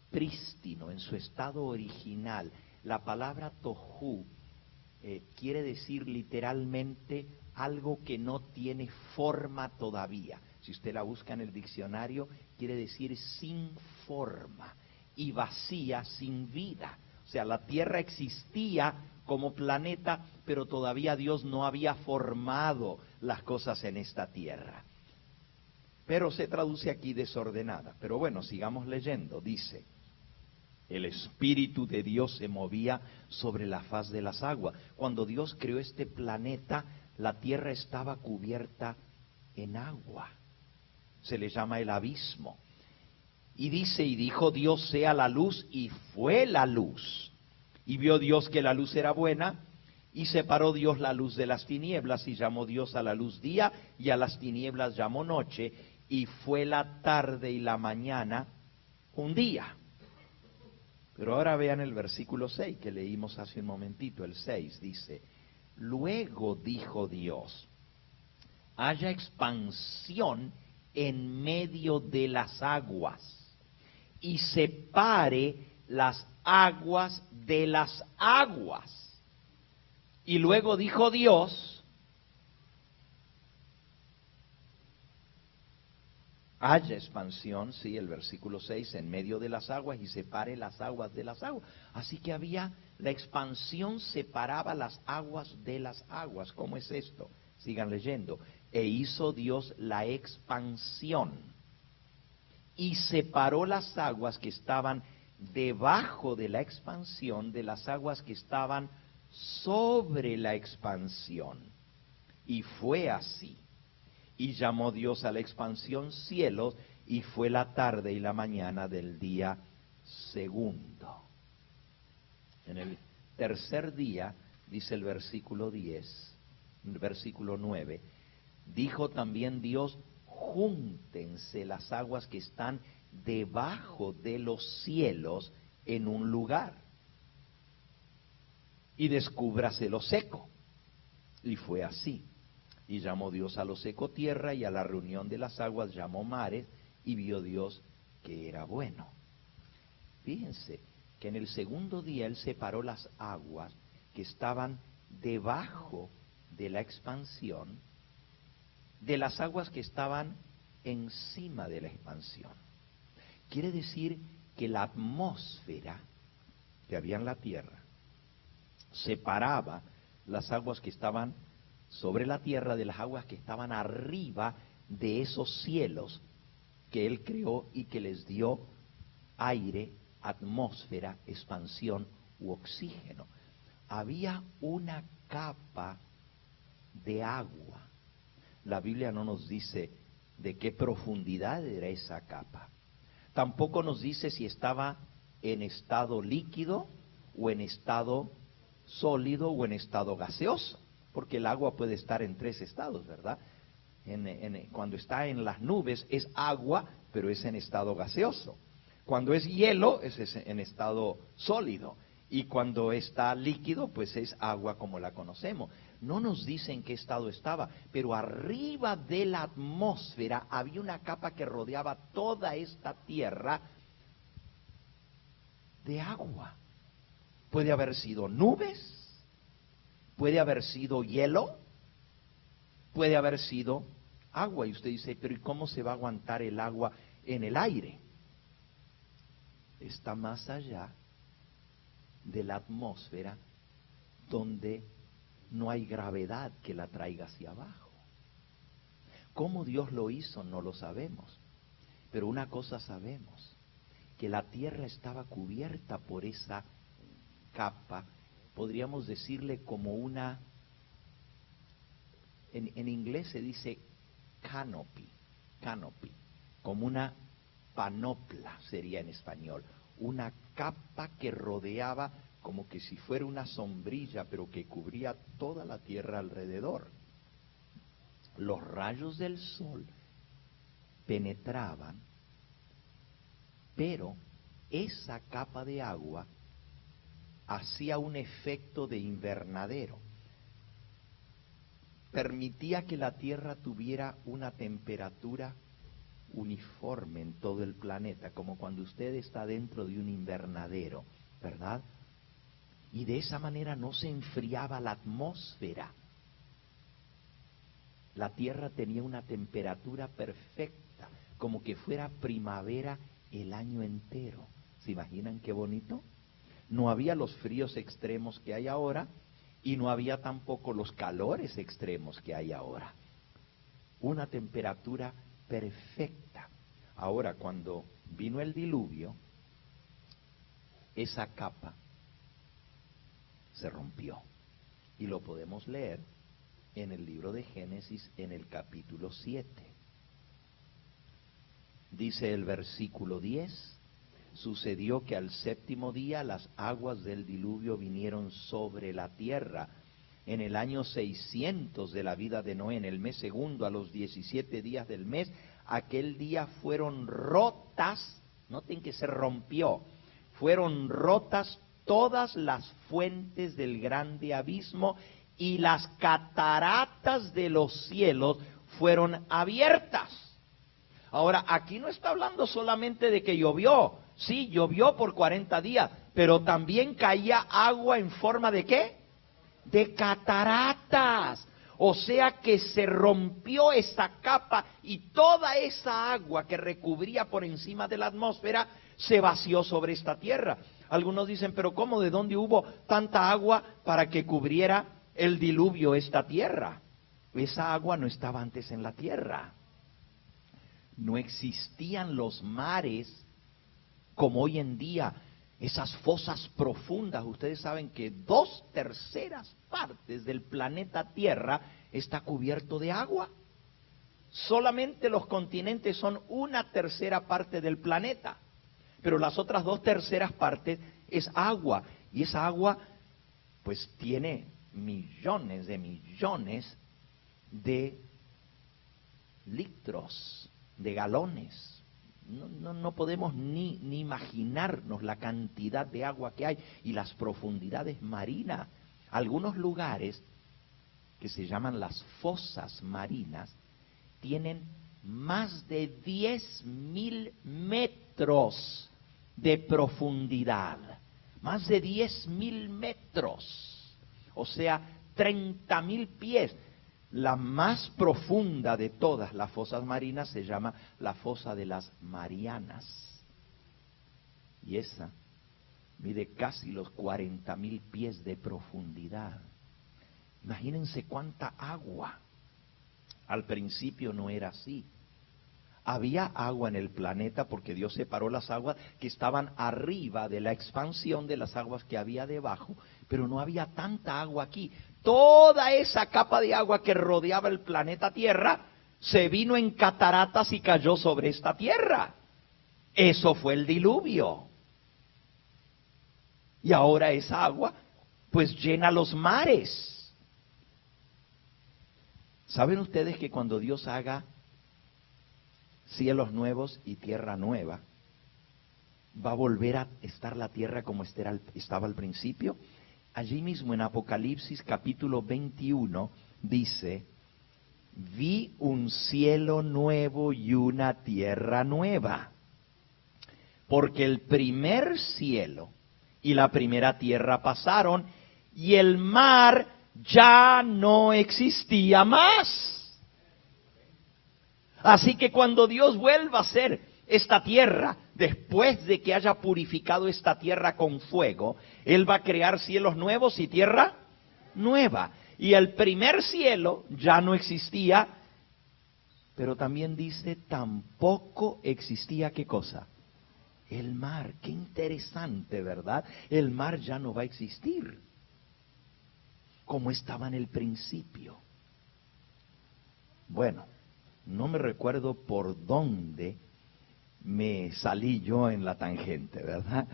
prístino, en su estado original. La palabra tohu quiere decir literalmente algo que no tiene forma todavía. Si usted la busca en el diccionario, quiere decir sin forma y vacía, sin vida. O sea, la Tierra existía como planeta, pero todavía Dios no había formado las cosas en esta Tierra. Pero se traduce aquí desordenada. Pero bueno, sigamos leyendo. Dice: el Espíritu de Dios se movía sobre la faz de las aguas. Cuando Dios creó este planeta, la tierra estaba cubierta en agua. Se le llama el abismo. Y dice, y dijo Dios, sea la luz, y fue la luz. Y vio Dios que la luz era buena, y separó Dios la luz de las tinieblas, y llamó Dios a la luz día, y a las tinieblas llamó noche, y fue la tarde y la mañana un día. Pero ahora vean el versículo 6 que leímos hace un momentito, el 6 dice: luego dijo Dios, haya expansión en medio de las aguas, y separe las aguas de las aguas. Y luego dijo Dios, haya expansión, sí, el versículo 6, en medio de las aguas, y separe las aguas de las aguas. Así que había, la expansión separaba las aguas de las aguas. ¿Cómo es esto? Sigan leyendo. E hizo Dios la expansión, y separó las aguas que estaban debajo de la expansión de las aguas que estaban sobre la expansión. Y fue así. Y llamó Dios a la expansión cielos, y fue la tarde y la mañana del día segundo. En el tercer día, dice el versículo 10, versículo 9, dijo también Dios, júntense las aguas que están debajo de los cielos en un lugar, y descúbrase lo seco. Y fue así. Y llamó Dios a lo seco tierra, y a la reunión de las aguas llamó mares, y vio Dios que era bueno. Fíjense que en el segundo día Él separó las aguas que estaban debajo de la expansión de las aguas que estaban encima de la expansión. Quiere decir que la atmósfera que había en la tierra separaba las aguas que estaban sobre la tierra de las aguas que estaban arriba de esos cielos que Él creó y que les dio aire, atmósfera, expansión u oxígeno. Había una capa de agua. La Biblia no nos dice de qué profundidad era esa capa. Tampoco nos dice si estaba en estado líquido o en estado sólido o en estado gaseoso, porque el agua puede estar en tres estados, ¿verdad? Cuando está en las nubes es agua, pero es en estado gaseoso. Cuando es hielo es en estado sólido. Y cuando está líquido, pues es agua como la conocemos. No nos dice en qué estado estaba, pero arriba de la atmósfera había una capa que rodeaba toda esta tierra de agua. Puede haber sido nubes, puede haber sido hielo, puede haber sido agua. Y usted dice, pero ¿y cómo se va a aguantar el agua en el aire? Está más allá de la atmósfera, donde no hay gravedad que la traiga hacia abajo. ¿Cómo Dios lo hizo? No lo sabemos. Pero una cosa sabemos, que la tierra estaba cubierta por esa capa, podríamos decirle como una, en inglés se dice canopy, como una panopla sería en español, una capa que rodeaba como que si fuera una sombrilla, pero que cubría toda la tierra alrededor. Los rayos del sol penetraban, pero esa capa de agua hacía un efecto de invernadero. Permitía que la tierra tuviera una temperatura uniforme en todo el planeta, como cuando usted está dentro de un invernadero, ¿verdad? Y de esa manera no se enfriaba la atmósfera. La tierra tenía una temperatura perfecta, como que fuera primavera el año entero. ¿Se imaginan qué bonito? No había los fríos extremos que hay ahora y no había tampoco los calores extremos que hay ahora. Una temperatura perfecta. Ahora, cuando vino el diluvio, esa capa se rompió. Y lo podemos leer en el libro de Génesis, en el capítulo 7. Dice el versículo 10, sucedió que al séptimo día las aguas del diluvio vinieron sobre la tierra. En el año 600 de la vida de Noé, en el mes segundo, a los 17 días del mes, aquel día fueron rotas, noten que se rompió, fueron rotas todas las fuentes del grande abismo y las cataratas de los cielos fueron abiertas. Ahora, aquí no está hablando solamente de que llovió. Sí, llovió por 40 días, pero también caía agua en forma de ¿qué? De cataratas. O sea que se rompió esa capa y toda esa agua que recubría por encima de la atmósfera se vació sobre esta tierra. Algunos dicen, pero ¿cómo? ¿De dónde hubo tanta agua para que cubriera el diluvio esta tierra? Esa agua no estaba antes en la tierra. No existían los mares como hoy en día, esas fosas profundas. Ustedes saben que 2/3 partes del planeta Tierra está cubierto de agua. Solamente los continentes son 1/3 parte del planeta, pero las otras 2/3 partes es agua. Y esa agua pues tiene millones de litros, de galones. No podemos ni imaginarnos la cantidad de agua que hay y las profundidades marinas. Algunos lugares que se llaman las fosas marinas tienen más de 10.000 metros de profundidad. Más de 10.000 metros. O sea, 30.000 pies. La más profunda de todas las fosas marinas se llama la fosa de las Marianas. Y esa mide casi los 40.000 pies de profundidad. Imagínense cuánta agua. Al principio no era así. Había agua en el planeta porque Dios separó las aguas que estaban arriba de la expansión de las aguas que había debajo, pero no había tanta agua aquí. Toda esa capa de agua que rodeaba el planeta Tierra se vino en cataratas y cayó sobre esta tierra. Eso fue el diluvio. Y ahora esa agua pues llena los mares. ¿Saben ustedes que cuando Dios haga cielos nuevos y tierra nueva, va a volver a estar la tierra como estaba al principio? Allí mismo en Apocalipsis capítulo 21 dice, vi un cielo nuevo y una tierra nueva, porque el primer cielo y la primera tierra pasaron y el mar ya no existía más. Así que cuando Dios vuelva a hacer esta tierra, después de que haya purificado esta tierra con fuego, Él va a crear cielos nuevos y tierra nueva. Y el primer cielo ya no existía, pero también dice, tampoco existía, ¿qué cosa? El mar. Qué interesante, ¿verdad? El mar ya no va a existir como estaba en el principio. Bueno, no me recuerdo por dónde me salí yo en la tangente, ¿verdad?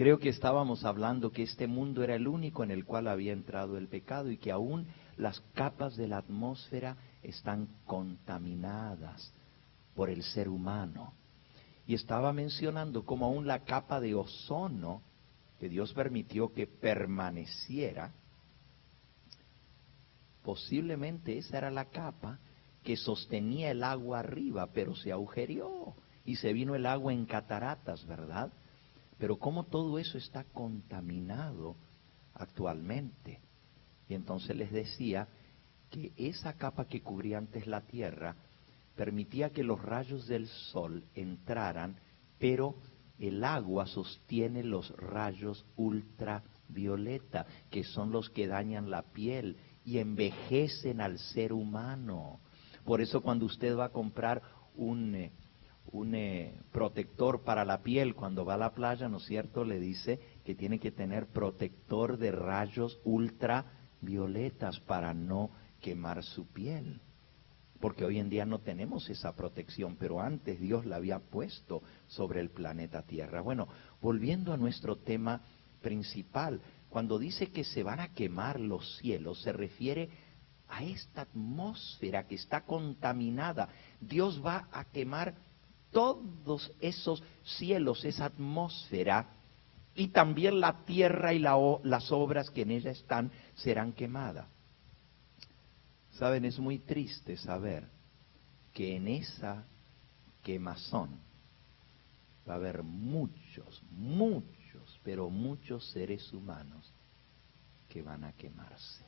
Creo que estábamos hablando que este mundo era el único en el cual había entrado el pecado y que aún las capas de la atmósfera están contaminadas por el ser humano. Y estaba mencionando como aún la capa de ozono que Dios permitió que permaneciera, posiblemente esa era la capa que sostenía el agua arriba, pero se agujereó y se vino el agua en cataratas, ¿verdad? Pero como todo eso está contaminado actualmente. Y entonces les decía que esa capa que cubría antes la tierra permitía que los rayos del sol entraran, pero el agua sostiene los rayos ultravioleta, que son los que dañan la piel y envejecen al ser humano. Por eso cuando usted va a comprar un protector para la piel cuando va a la playa, ¿no es cierto? Le dice que tiene que tener protector de rayos ultravioletas para no quemar su piel. Porque hoy en día no tenemos esa protección, pero antes Dios la había puesto sobre el planeta Tierra. Bueno, volviendo a nuestro tema principal, cuando dice que se van a quemar los cielos, se refiere a esta atmósfera que está contaminada. Dios va a quemar todos esos cielos, esa atmósfera, y también la tierra y las obras que en ella están serán quemadas. Saben, es muy triste saber que en esa quemazón va a haber muchos, pero muchos seres humanos que van a quemarse.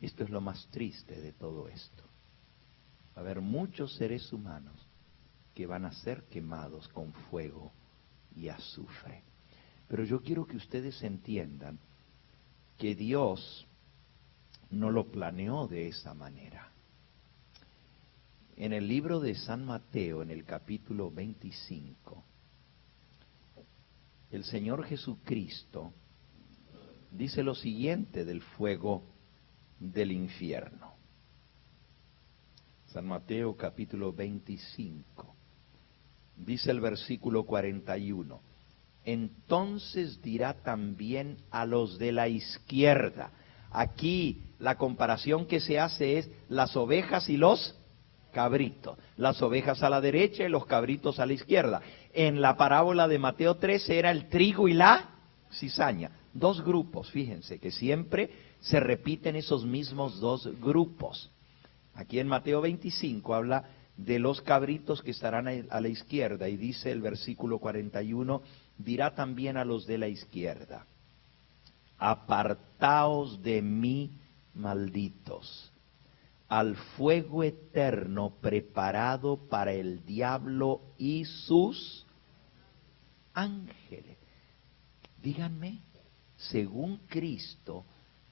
Esto es lo más triste de todo esto. Va a haber muchos seres humanos que van a ser quemados con fuego y azufre. Pero yo quiero que ustedes entiendan que Dios no lo planeó de esa manera. En el libro de San Mateo, en el capítulo 25, el Señor Jesucristo dice lo siguiente del fuego del infierno. San Mateo capítulo 25, dice el versículo 41, entonces dirá también a los de la izquierda. Aquí la comparación que se hace es las ovejas y los cabritos. Las ovejas a la derecha y los cabritos a la izquierda. En la parábola de Mateo 13 era el trigo y la cizaña. Dos grupos, fíjense, que siempre se repiten esos mismos dos grupos. Aquí en Mateo 25 habla de los cabritos que estarán a la izquierda y dice el versículo 41, dirá también a los de la izquierda, apartaos de mí, malditos, al fuego eterno preparado para el diablo y sus ángeles. Díganme, según Cristo,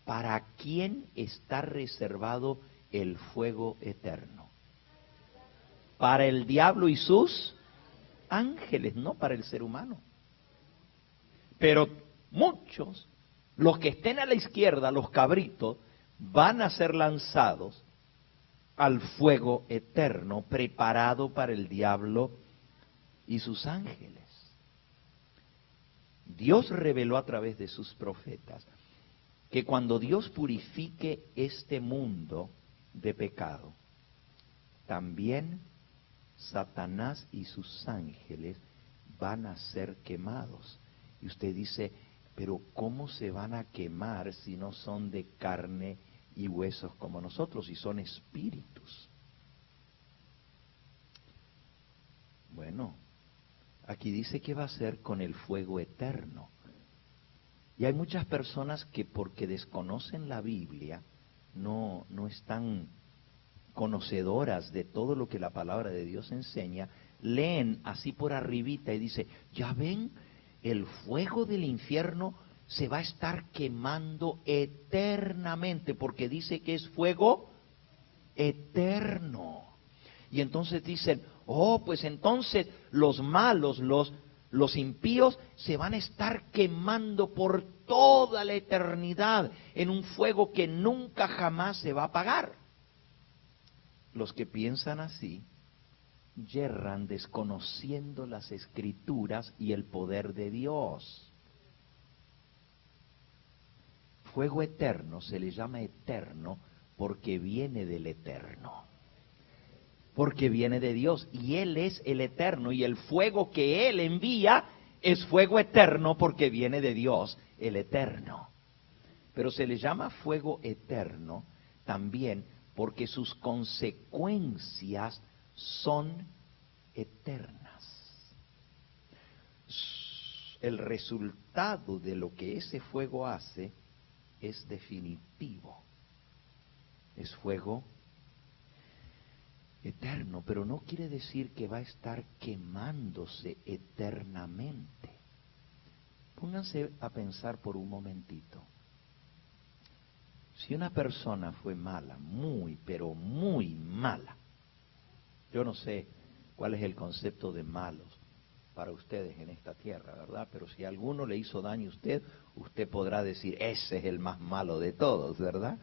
¿para quién está reservado el fuego eterno? Para el diablo y sus ángeles, no para el ser humano. Pero muchos, los que estén a la izquierda, los cabritos, van a ser lanzados al fuego eterno preparado para el diablo y sus ángeles. Dios reveló a través de sus profetas que cuando Dios purifique este mundo de pecado, también Satanás y sus ángeles van a ser quemados. Y usted dice, pero ¿cómo se van a quemar si no son de carne y huesos como nosotros, y son espíritus? Bueno, aquí dice que va a ser con el fuego eterno. Y hay muchas personas que porque desconocen la Biblia, no están conocedoras de todo lo que la palabra de Dios enseña, leen así por arribita y dice, ya ven, el fuego del infierno se va a estar quemando eternamente, porque dice que es fuego eterno. Y entonces dicen, oh, pues entonces los malos, los impíos, se van a estar quemando por toda la eternidad en un fuego que nunca jamás se va a apagar. Los que piensan así yerran desconociendo las Escrituras y el poder de Dios. Fuego eterno se le llama eterno porque viene del eterno, porque viene de Dios, y Él es el eterno, y el fuego que Él envía es fuego eterno porque viene de Dios, el eterno. Pero se le llama fuego eterno también porque sus consecuencias son eternas. El resultado de lo que ese fuego hace es definitivo. Es fuego eterno, pero no quiere decir que va a estar quemándose eternamente. Pónganse a pensar por un momentito. Si una persona fue mala, muy, pero muy mala, yo no sé cuál es el concepto de malos para ustedes en esta tierra, ¿verdad? Pero si alguno le hizo daño a usted, usted podrá decir, ese es el más malo de todos, ¿verdad?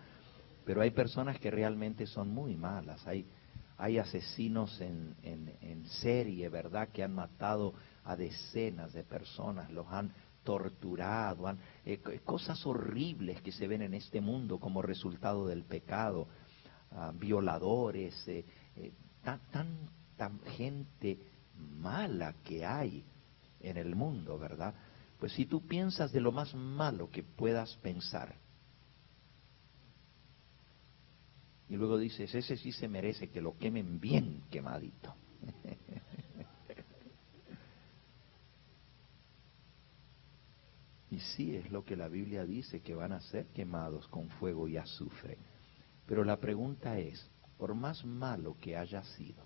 Pero hay personas que realmente son muy malas, hay asesinos en serie, ¿verdad?, que han matado a decenas de personas, los han torturado, cosas horribles que se ven en este mundo como resultado del pecado, violadores, tan gente mala que hay en el mundo, ¿verdad? Pues si tú piensas de lo más malo que puedas pensar, y luego dices, ese sí se merece que lo quemen bien quemadito. Y sí, es lo que la Biblia dice, que van a ser quemados con fuego y azufre. Pero la pregunta es, por más malo que haya sido,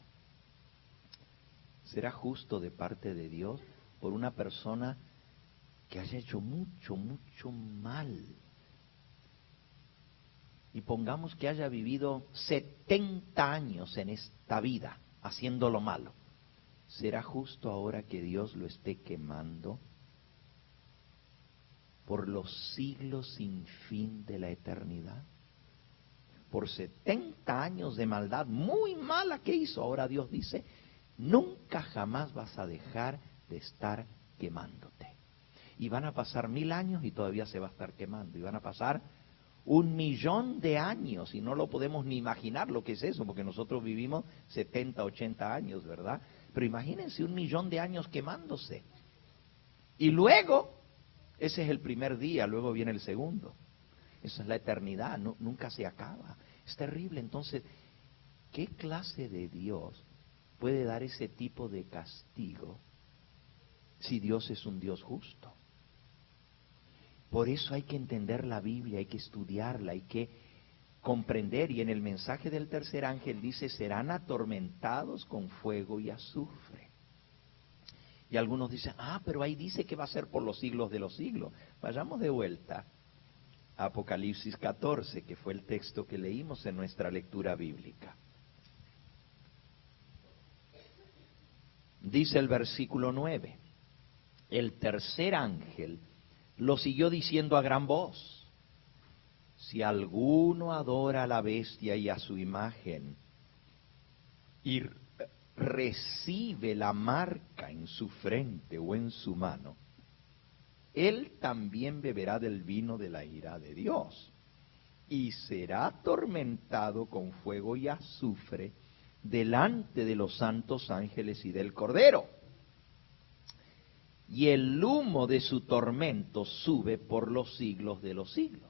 ¿será justo de parte de Dios por una persona que haya hecho mucho, mucho mal? Y pongamos que haya vivido 70 años en esta vida haciendo lo malo. ¿Será justo ahora que Dios lo esté quemando por los siglos sin fin de la eternidad? Por 70 años de maldad muy mala que hizo, ahora Dios dice, nunca jamás vas a dejar de estar quemándote. Y van a pasar 1000 años y todavía se va a estar quemando. Y van a pasar 1.000.000 de años y no lo podemos ni imaginar lo que es eso, porque nosotros vivimos 70, 80 años, ¿verdad? Pero imagínense 1.000.000 de años quemándose. Y luego, ese es el primer día, luego viene el segundo. Esa es la eternidad, nunca se acaba. Es terrible. Entonces, ¿qué clase de Dios puede dar ese tipo de castigo si Dios es un Dios justo? Por eso hay que entender la Biblia, hay que estudiarla, hay que comprender. Y en el mensaje del tercer ángel dice, serán atormentados con fuego y azufre. Y algunos dicen, pero ahí dice que va a ser por los siglos de los siglos. Vayamos de vuelta a Apocalipsis 14, que fue el texto que leímos en nuestra lectura bíblica. Dice el versículo 9, el tercer ángel lo siguió diciendo a gran voz, si alguno adora a la bestia y a su imagen y recibe la marca en su frente o en su mano, él también beberá del vino de la ira de Dios y será atormentado con fuego y azufre delante de los santos ángeles y del Cordero. Y el humo de su tormento sube por los siglos de los siglos.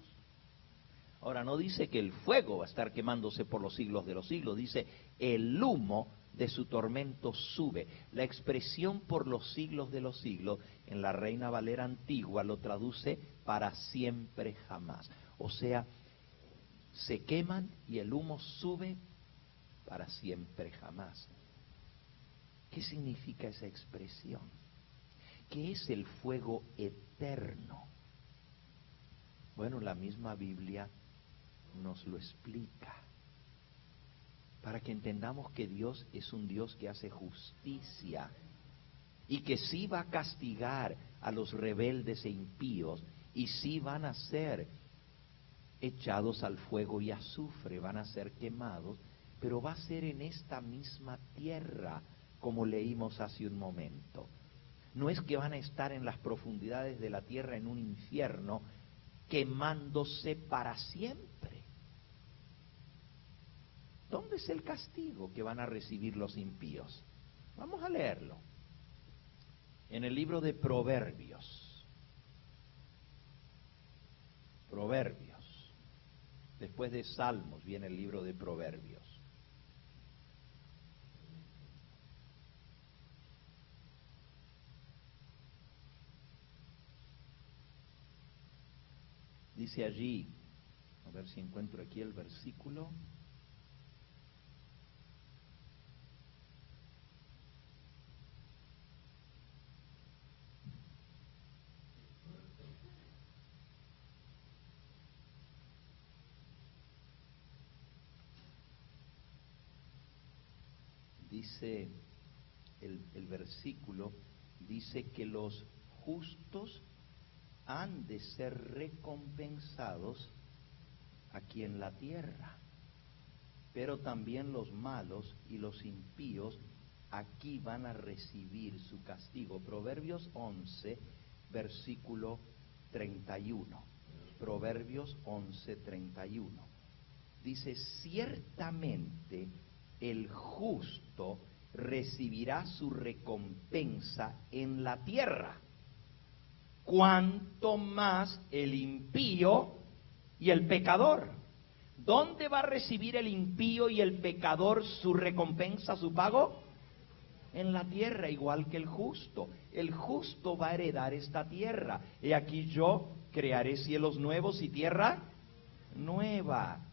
Ahora, no dice que el fuego va a estar quemándose por los siglos de los siglos, dice el humo de su tormento sube. La expresión por los siglos de los siglos en la Reina Valera antigua lo traduce para siempre jamás. O sea, se queman y el humo sube para siempre jamás. ¿Qué significa esa expresión? ¿Qué es el fuego eterno? Bueno, la misma Biblia nos lo explica, para que entendamos que Dios es un Dios que hace justicia y que sí va a castigar a los rebeldes e impíos y sí van a ser echados al fuego y azufre, van a ser quemados, pero va a ser en esta misma tierra, como leímos hace un momento. No es que van a estar en las profundidades de la tierra en un infierno quemándose para siempre. ¿Dónde es el castigo que van a recibir los impíos? Vamos a leerlo. En el libro de Proverbios. Proverbios. Después de Salmos viene el libro de Proverbios. Dice allí, a ver si encuentro aquí el versículo. Dice el versículo, dice que los justos han de ser recompensados aquí en la tierra, pero también los malos y los impíos aquí van a recibir su castigo. Proverbios 11, versículo 31. Proverbios 11, 31. Dice, ciertamente el justo recibirá su recompensa en la tierra, cuanto más el impío y el pecador. ¿Dónde va a recibir el impío y el pecador su recompensa, su pago? En la tierra, igual que el justo. El justo va a heredar esta tierra. He aquí yo crearé cielos nuevos y tierra nueva.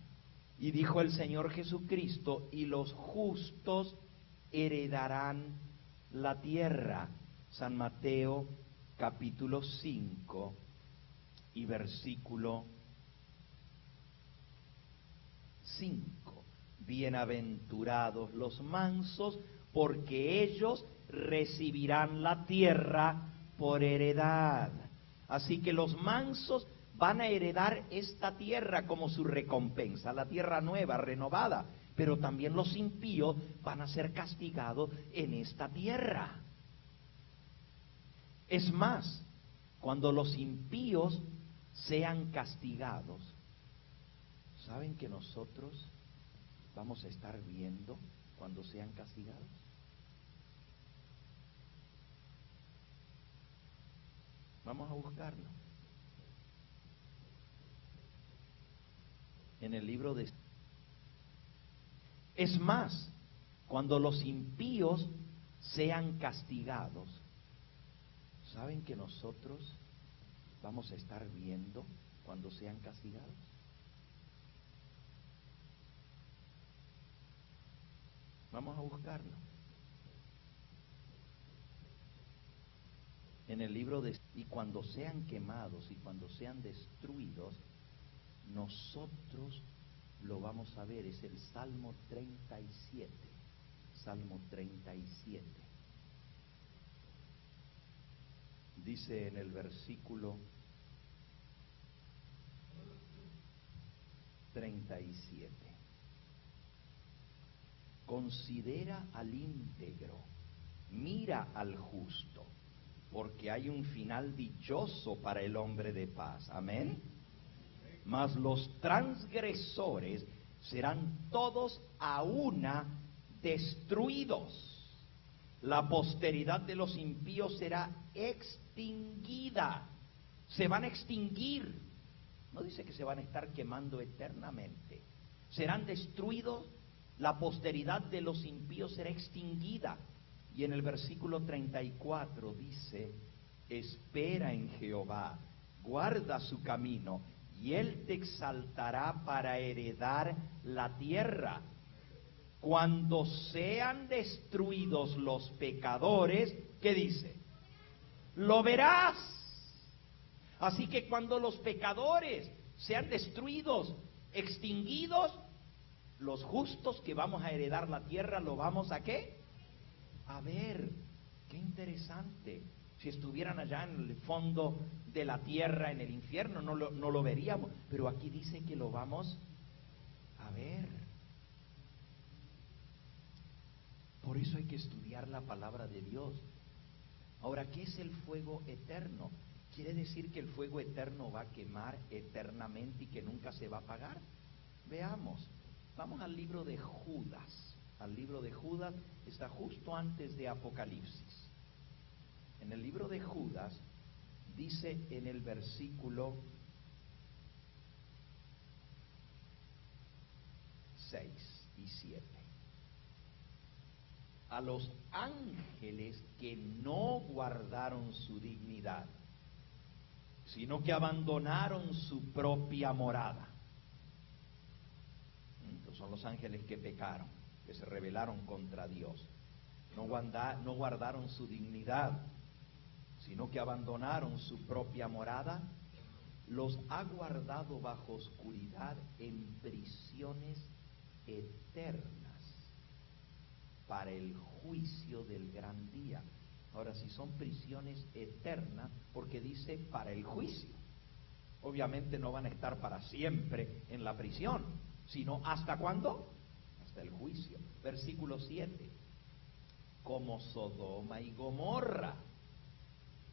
Y dijo el Señor Jesucristo, y los justos heredarán la tierra. San Mateo capítulo 5 y versículo 5. Bienaventurados los mansos, porque ellos recibirán la tierra por heredad. Así que los mansos van a heredar esta tierra como su recompensa, la tierra nueva, renovada. Pero también los impíos van a ser castigados en esta tierra. Es más, cuando los impíos sean castigados, ¿saben que nosotros vamos a estar viendo cuando sean castigados? Vamos a buscarlo. En el libro de... Es más, cuando los impíos sean castigados, ¿saben que nosotros vamos a estar viendo cuando sean castigados? Vamos a buscarlo. En el libro de... Y cuando sean quemados y cuando sean destruidos, nosotros lo vamos a ver. Es el Salmo 37. Salmo 37. Dice en el versículo 37. Considera al íntegro, mira al justo, porque hay un final dichoso para el hombre de paz. Amén. Mas los transgresores serán todos a una destruidos. La posteridad de los impíos será extinguida. Se van a extinguir. No dice que se van a estar quemando eternamente. Serán destruidos. La posteridad de los impíos será extinguida. Y en el versículo 34 dice, espera en Jehová, guarda su camino, y Él te exaltará para heredar la tierra. Cuando sean destruidos los pecadores, ¿qué dice? Lo verás. Así que cuando los pecadores sean destruidos, extinguidos, los justos que vamos a heredar la tierra, ¿lo vamos a qué? A ver. Qué interesante. Si estuvieran allá en el fondo de la tierra, en el infierno, no lo veríamos. Pero aquí dice que lo vamos a ver. Por eso hay que estudiar la palabra de Dios. Ahora, ¿qué es el fuego eterno? ¿Quiere decir que el fuego eterno va a quemar eternamente y que nunca se va a apagar? Veamos. Vamos al libro de Judas. Al libro de Judas está justo antes de Apocalipsis. En el libro de Judas dice en el versículo 6 y 7. A los ángeles que no guardaron su dignidad, sino que abandonaron su propia morada. Estos son los ángeles que pecaron, que se rebelaron contra Dios. No guardaron su dignidad, sino que abandonaron su propia morada. Los ha guardado bajo oscuridad en prisiones eternas para el juicio del gran día. Ahora, si son prisiones eternas, porque dice para el juicio, obviamente no van a estar para siempre en la prisión, sino ¿hasta cuándo? Hasta el juicio. Versículo 7. Como Sodoma y Gomorra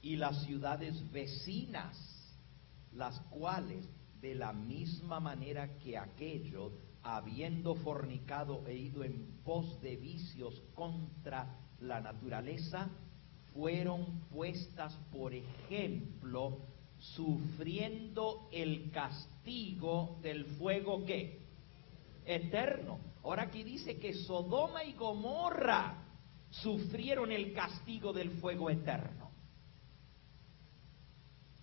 y las ciudades vecinas, las cuales de la misma manera que aquellos, habiendo fornicado e ido en pos de vicios contra la naturaleza, fueron puestas por ejemplo, sufriendo el castigo del fuego ¿qué? Eterno. Ahora aquí dice que Sodoma y Gomorra sufrieron el castigo del fuego eterno.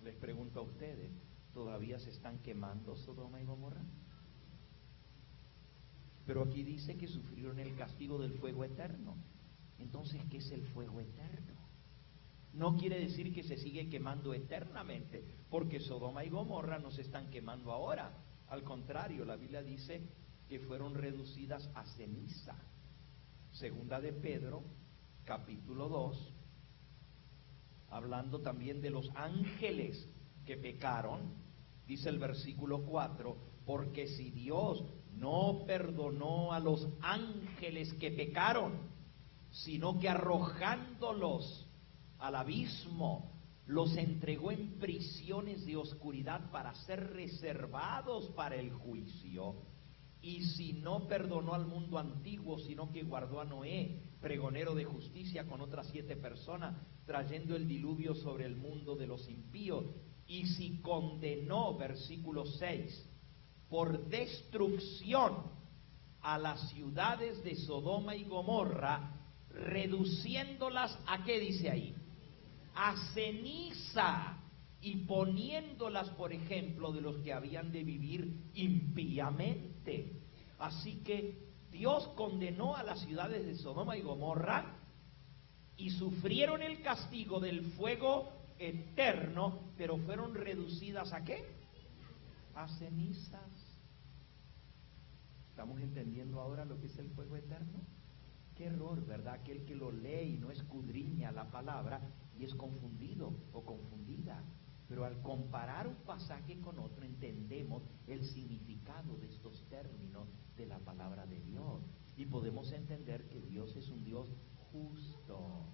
Les pregunto a ustedes, ¿todavía se están quemando Sodoma y Gomorra? Pero aquí dice que sufrieron el castigo del fuego eterno. Entonces, ¿qué es el fuego eterno? No quiere decir que se sigue quemando eternamente, porque Sodoma y Gomorra no se están quemando ahora. Al contrario, la Biblia dice que fueron reducidas a ceniza. Segunda de Pedro, capítulo 2, hablando también de los ángeles que pecaron, dice el versículo 4, porque si Dios no perdonó a los ángeles que pecaron, sino que arrojándolos al abismo, los entregó en prisiones de oscuridad para ser reservados para el juicio. Y si no perdonó al mundo antiguo, sino que guardó a Noé, pregonero de justicia, con otras 7 personas, trayendo el diluvio sobre el mundo de los impíos. Y si condenó, versículo 6, por destrucción a las ciudades de Sodoma y Gomorra, reduciéndolas a ¿qué dice ahí? A ceniza, y poniéndolas por ejemplo de los que habían de vivir impíamente. Así que Dios condenó a las ciudades de Sodoma y Gomorra y sufrieron el castigo del fuego eterno, pero fueron reducidas ¿a qué? A cenizas. ¿Estamos entendiendo ahora lo que es el fuego eterno? Qué error, ¿verdad? Aquel que lo lee y no escudriña la palabra y es confundido o confundida. Pero al comparar un pasaje con otro entendemos el significado de estos términos de la palabra de Dios. Y podemos entender que Dios es un Dios justo.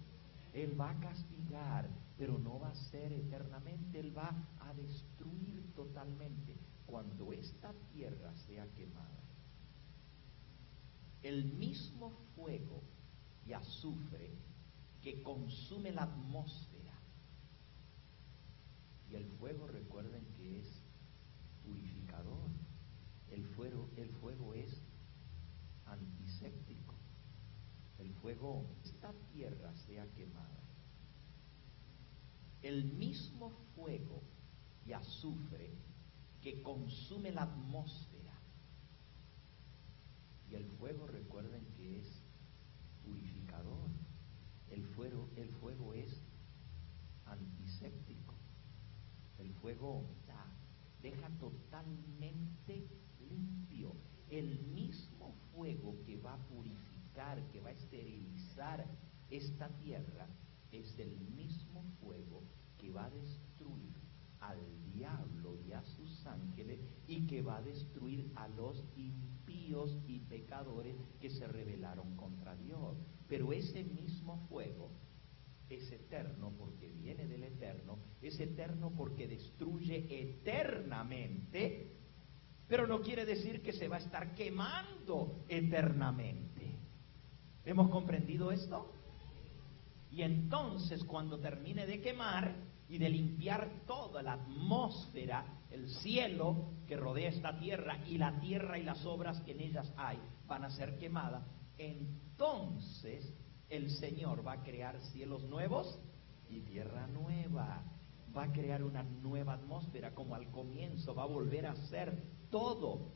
Él va a castigar, pero no va a ser eternamente. Él va a destruir totalmente cuando esta tierra sea quemada. El mismo fuego y azufre que consume la atmósfera. Y el fuego, recuerden que es purificador. El fuego es antiséptico. El fuego, esta tierra sea quemada. El mismo fuego y azufre que consume la atmósfera. Y el fuego, recuerden que es purificador. El fuego es antiséptico. El fuego deja totalmente limpio. El mismo fuego que va a purificar, que va a esterilizar esta tierra, es el mismo fuego que va a destruir al diablo y a sus ángeles, y que va a destruir a los impíos y pecadores que se rebelaron contra Dios. pero ese mismo fuego es eterno porque viene del eterno, es eterno porque destruye eternamente, pero no quiere decir que se va a estar quemando eternamente. ¿Hemos comprendido esto? Y entonces cuando termine de quemar y de limpiar toda la atmósfera, el cielo que rodea esta tierra y la tierra y las obras que en ellas hay van a ser quemadas, entonces el Señor va a crear cielos nuevos y tierra nueva. Va a crear una nueva atmósfera, como al comienzo, va a volver a ser todo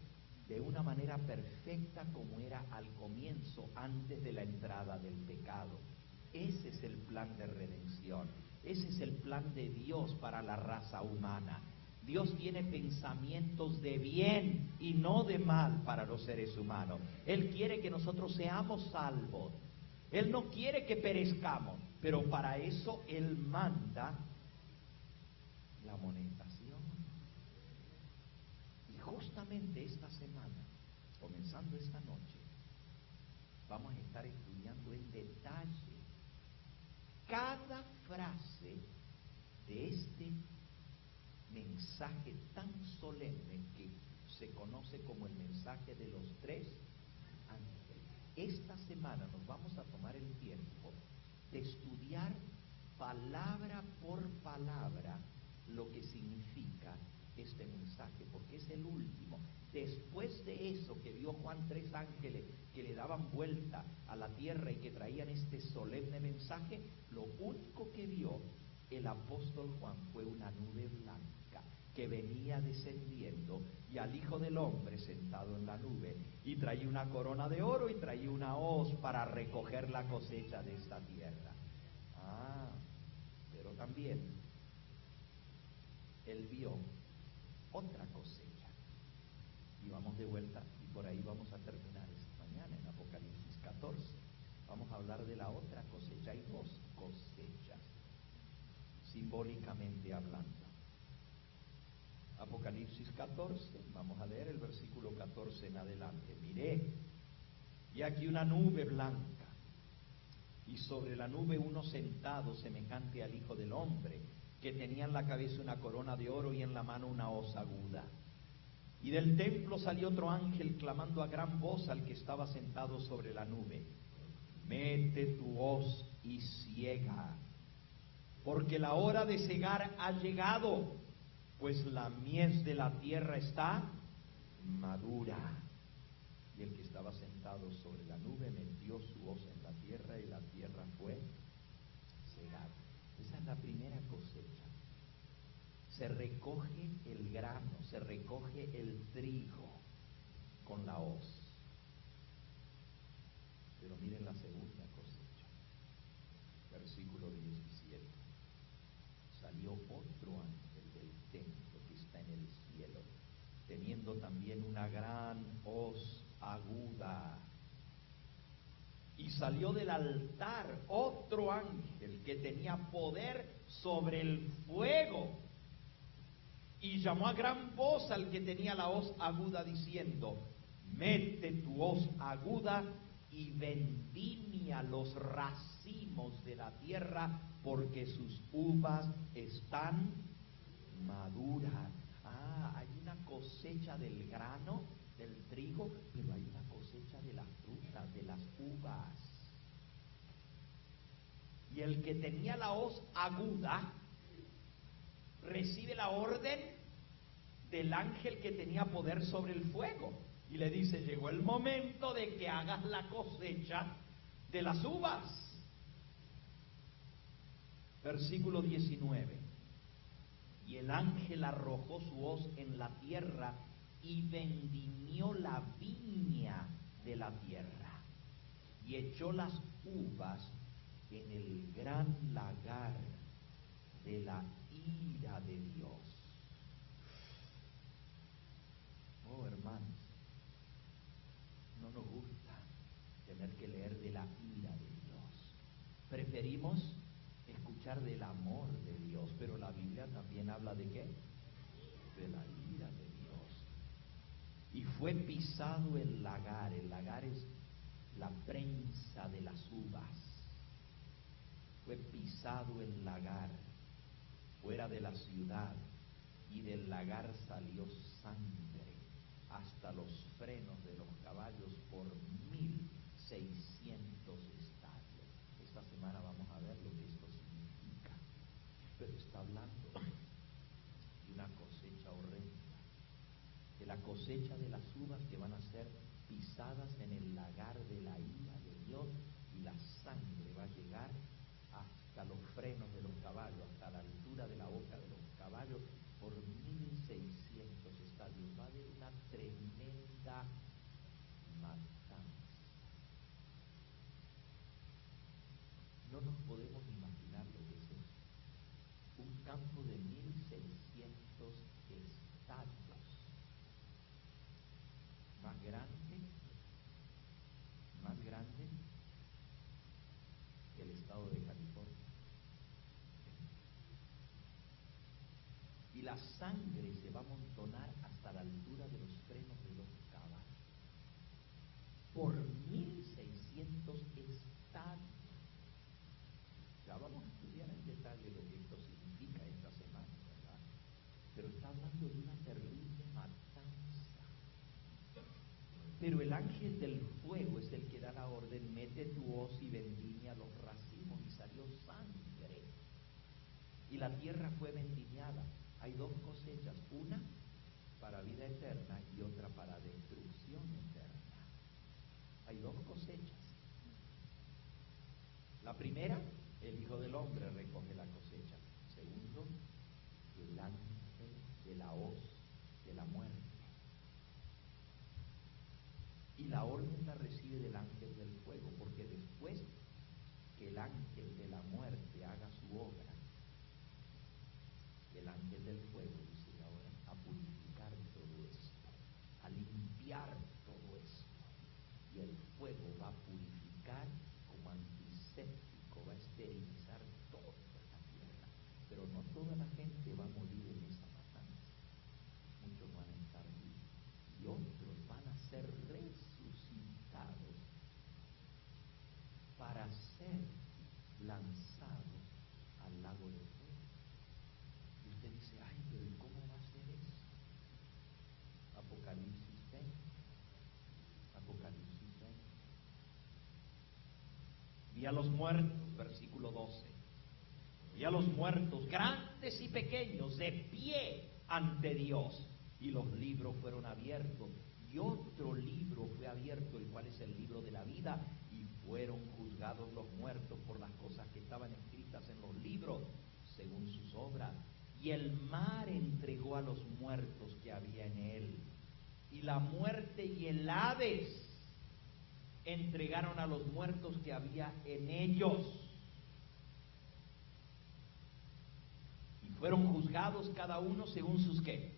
de una manera perfecta como era al comienzo, antes de la entrada del pecado. Ese es el plan de redención, ese es el plan de Dios para la raza humana. Dios tiene pensamientos de bien y no de mal para los seres humanos. Él quiere que nosotros seamos salvos. Él no quiere que perezcamos, pero para eso Él manda la amonestación. Y justamente esta semana, comenzando esta noche, vamos a estar estudiando en detalle cada frase de este mensaje tan solemne que se conoce como el mensaje de los tres ángeles. Esta semana nos vamos a tomar el tiempo de estudiar palabra por palabra lo que significa este mensaje, porque es el último. Después de eso que vio Juan, tres ángeles que le daban vuelta a la tierra y que traían este solemne mensaje, lo único que vio el apóstol Juan fue una nube blanca que venía descendiendo y al Hijo del Hombre sentado en la nube, y traía una corona de oro y traía una hoz para recoger la cosecha de esta tierra. Pero también él vio otra cosecha. Y vamos de vuelta, y por ahí vamos a terminar esta mañana en Apocalipsis 14. Vamos a hablar de la otra cosecha. Hay dos cosechas, simbólicamente hablando. Apocalipsis 14, vamos a leer el versículo 14 en adelante. Miré, y aquí una nube blanca, y sobre la nube uno sentado semejante al Hijo del Hombre, que tenía en la cabeza una corona de oro y en la mano una hoz aguda. Y del templo salió otro ángel clamando a gran voz al que estaba sentado sobre la nube: mete tu hoz y ciega, porque la hora de cegar ha llegado, pues la mies de la tierra está madura. Y el que estaba sentado sobre la nube metió su hoz en la tierra, y la tierra fue cegada. Esa es la primera cosecha. Se recoge el grano, se recoge el trigo con la hoz. Pero miren la segunda cosecha. Versículo 17. Salió otro ángel del templo que está en el cielo, teniendo también una gran hoz aguda. Y salió del altar otro ángel que tenía poder sobre el fuego, y llamó a gran voz al que tenía la hoz aguda, diciendo: mete tu hoz aguda y vendimia los racimos de la tierra, porque sus uvas están maduras. Hay una cosecha del grano, del trigo, pero hay una cosecha de las frutas, de las uvas. Y el que tenía la hoz aguda recibe la orden del ángel que tenía poder sobre el fuego, y le dice: llegó el momento de que hagas la cosecha de las uvas. Versículo 19. Y el ángel arrojó su hoz en la tierra y vendimió la viña de la tierra, y echó las uvas en el gran lagar de la ira de Dios. Hermanos, no nos gusta tener que leer de la ira de Dios. Preferimos escuchar del amor de Dios, pero la Biblia también habla ¿de qué? De la ira de Dios. Y fue pisado el lagar es la prensa de las uvas. Fue pisado el lagar fuera de la ciudad, y del lagar salió sangre hasta los frenos de los caballos por 1,600 estadios. Esta semana vamos a ver lo que esto significa. Pero está hablando de una cosecha horrenda, de la cosecha de las uvas que van a ser pisadas en el lagar de la ira de Dios, y la sangre va a llegar hasta los frenos de los caballos, hasta la altura de la boca de los caballos, por 1,600 estadios. Va a haber una tremenda matanza. No nos podemos imaginar lo que es eso. Un campo de 1,600 estadios, más grande que el estado de California. Y la sangre se va a amontonar hasta la altura de los frenos de los caballos, por 1,600 estadios. Ya vamos a estudiar en detalle lo que esto significa esta semana, ¿verdad? Pero está hablando de una terrible matanza. Pero el ángel del fuego es el que da la orden: mete tu hoz y vendimia los racimos, y salió sangre. Y la tierra fue vendimiada. Hay dos cosechas, una para vida eterna y otra para destrucción eterna. Hay dos cosechas. La primera, el Hijo del Hombre recoge la cosecha. Segundo, el ángel de la hoz de la muerte. Y la orden la recibe del ángel del fuego, porque después que el ángel de la muerte haga su obra, el ángel del fuego dice ahora a purificar todo esto, a limpiar todo esto. Y el fuego va a purificar como antiséptico, va a esterilizar toda la tierra. Pero no toda la gente va a morir en esa matanza. Muchos van a estar vivos y otros van a ser resucitados para ser lanzados al lago de fuego. Y usted dice: ay, pero ¿y cómo va a ser eso? Apocalipsis 20. Apocalipsis 20. Vi a los muertos, versículo 12. Vi a los muertos, grandes y pequeños, de pie ante Dios. Y los libros fueron abiertos. Y otro libro fue abierto, el cual es el libro de la vida. Y fueron juzgados los muertos por las cosas que estaban escritas en los libros, según sus obras. Y el mar entregó a los muertos que había en él. Y la muerte y el Hades entregaron a los muertos que había en ellos. Y fueron juzgados cada uno según sus ¿qué?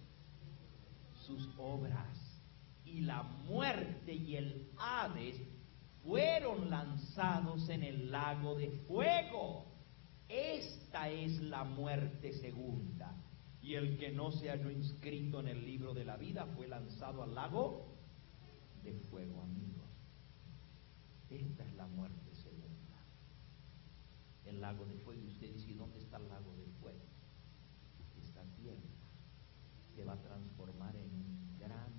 Sus obras. Y la muerte y el Hades fueron lanzados en el lago de fuego. Esta es la muerte segunda. Y el que no se halló inscrito en el libro de la vida fue lanzado al lago de fuego, amigos. Esta es la muerte segunda. El lago de fuego. Y usted dice: ¿dónde está el lago de fuego? Esta tierra se va a transformar en un gran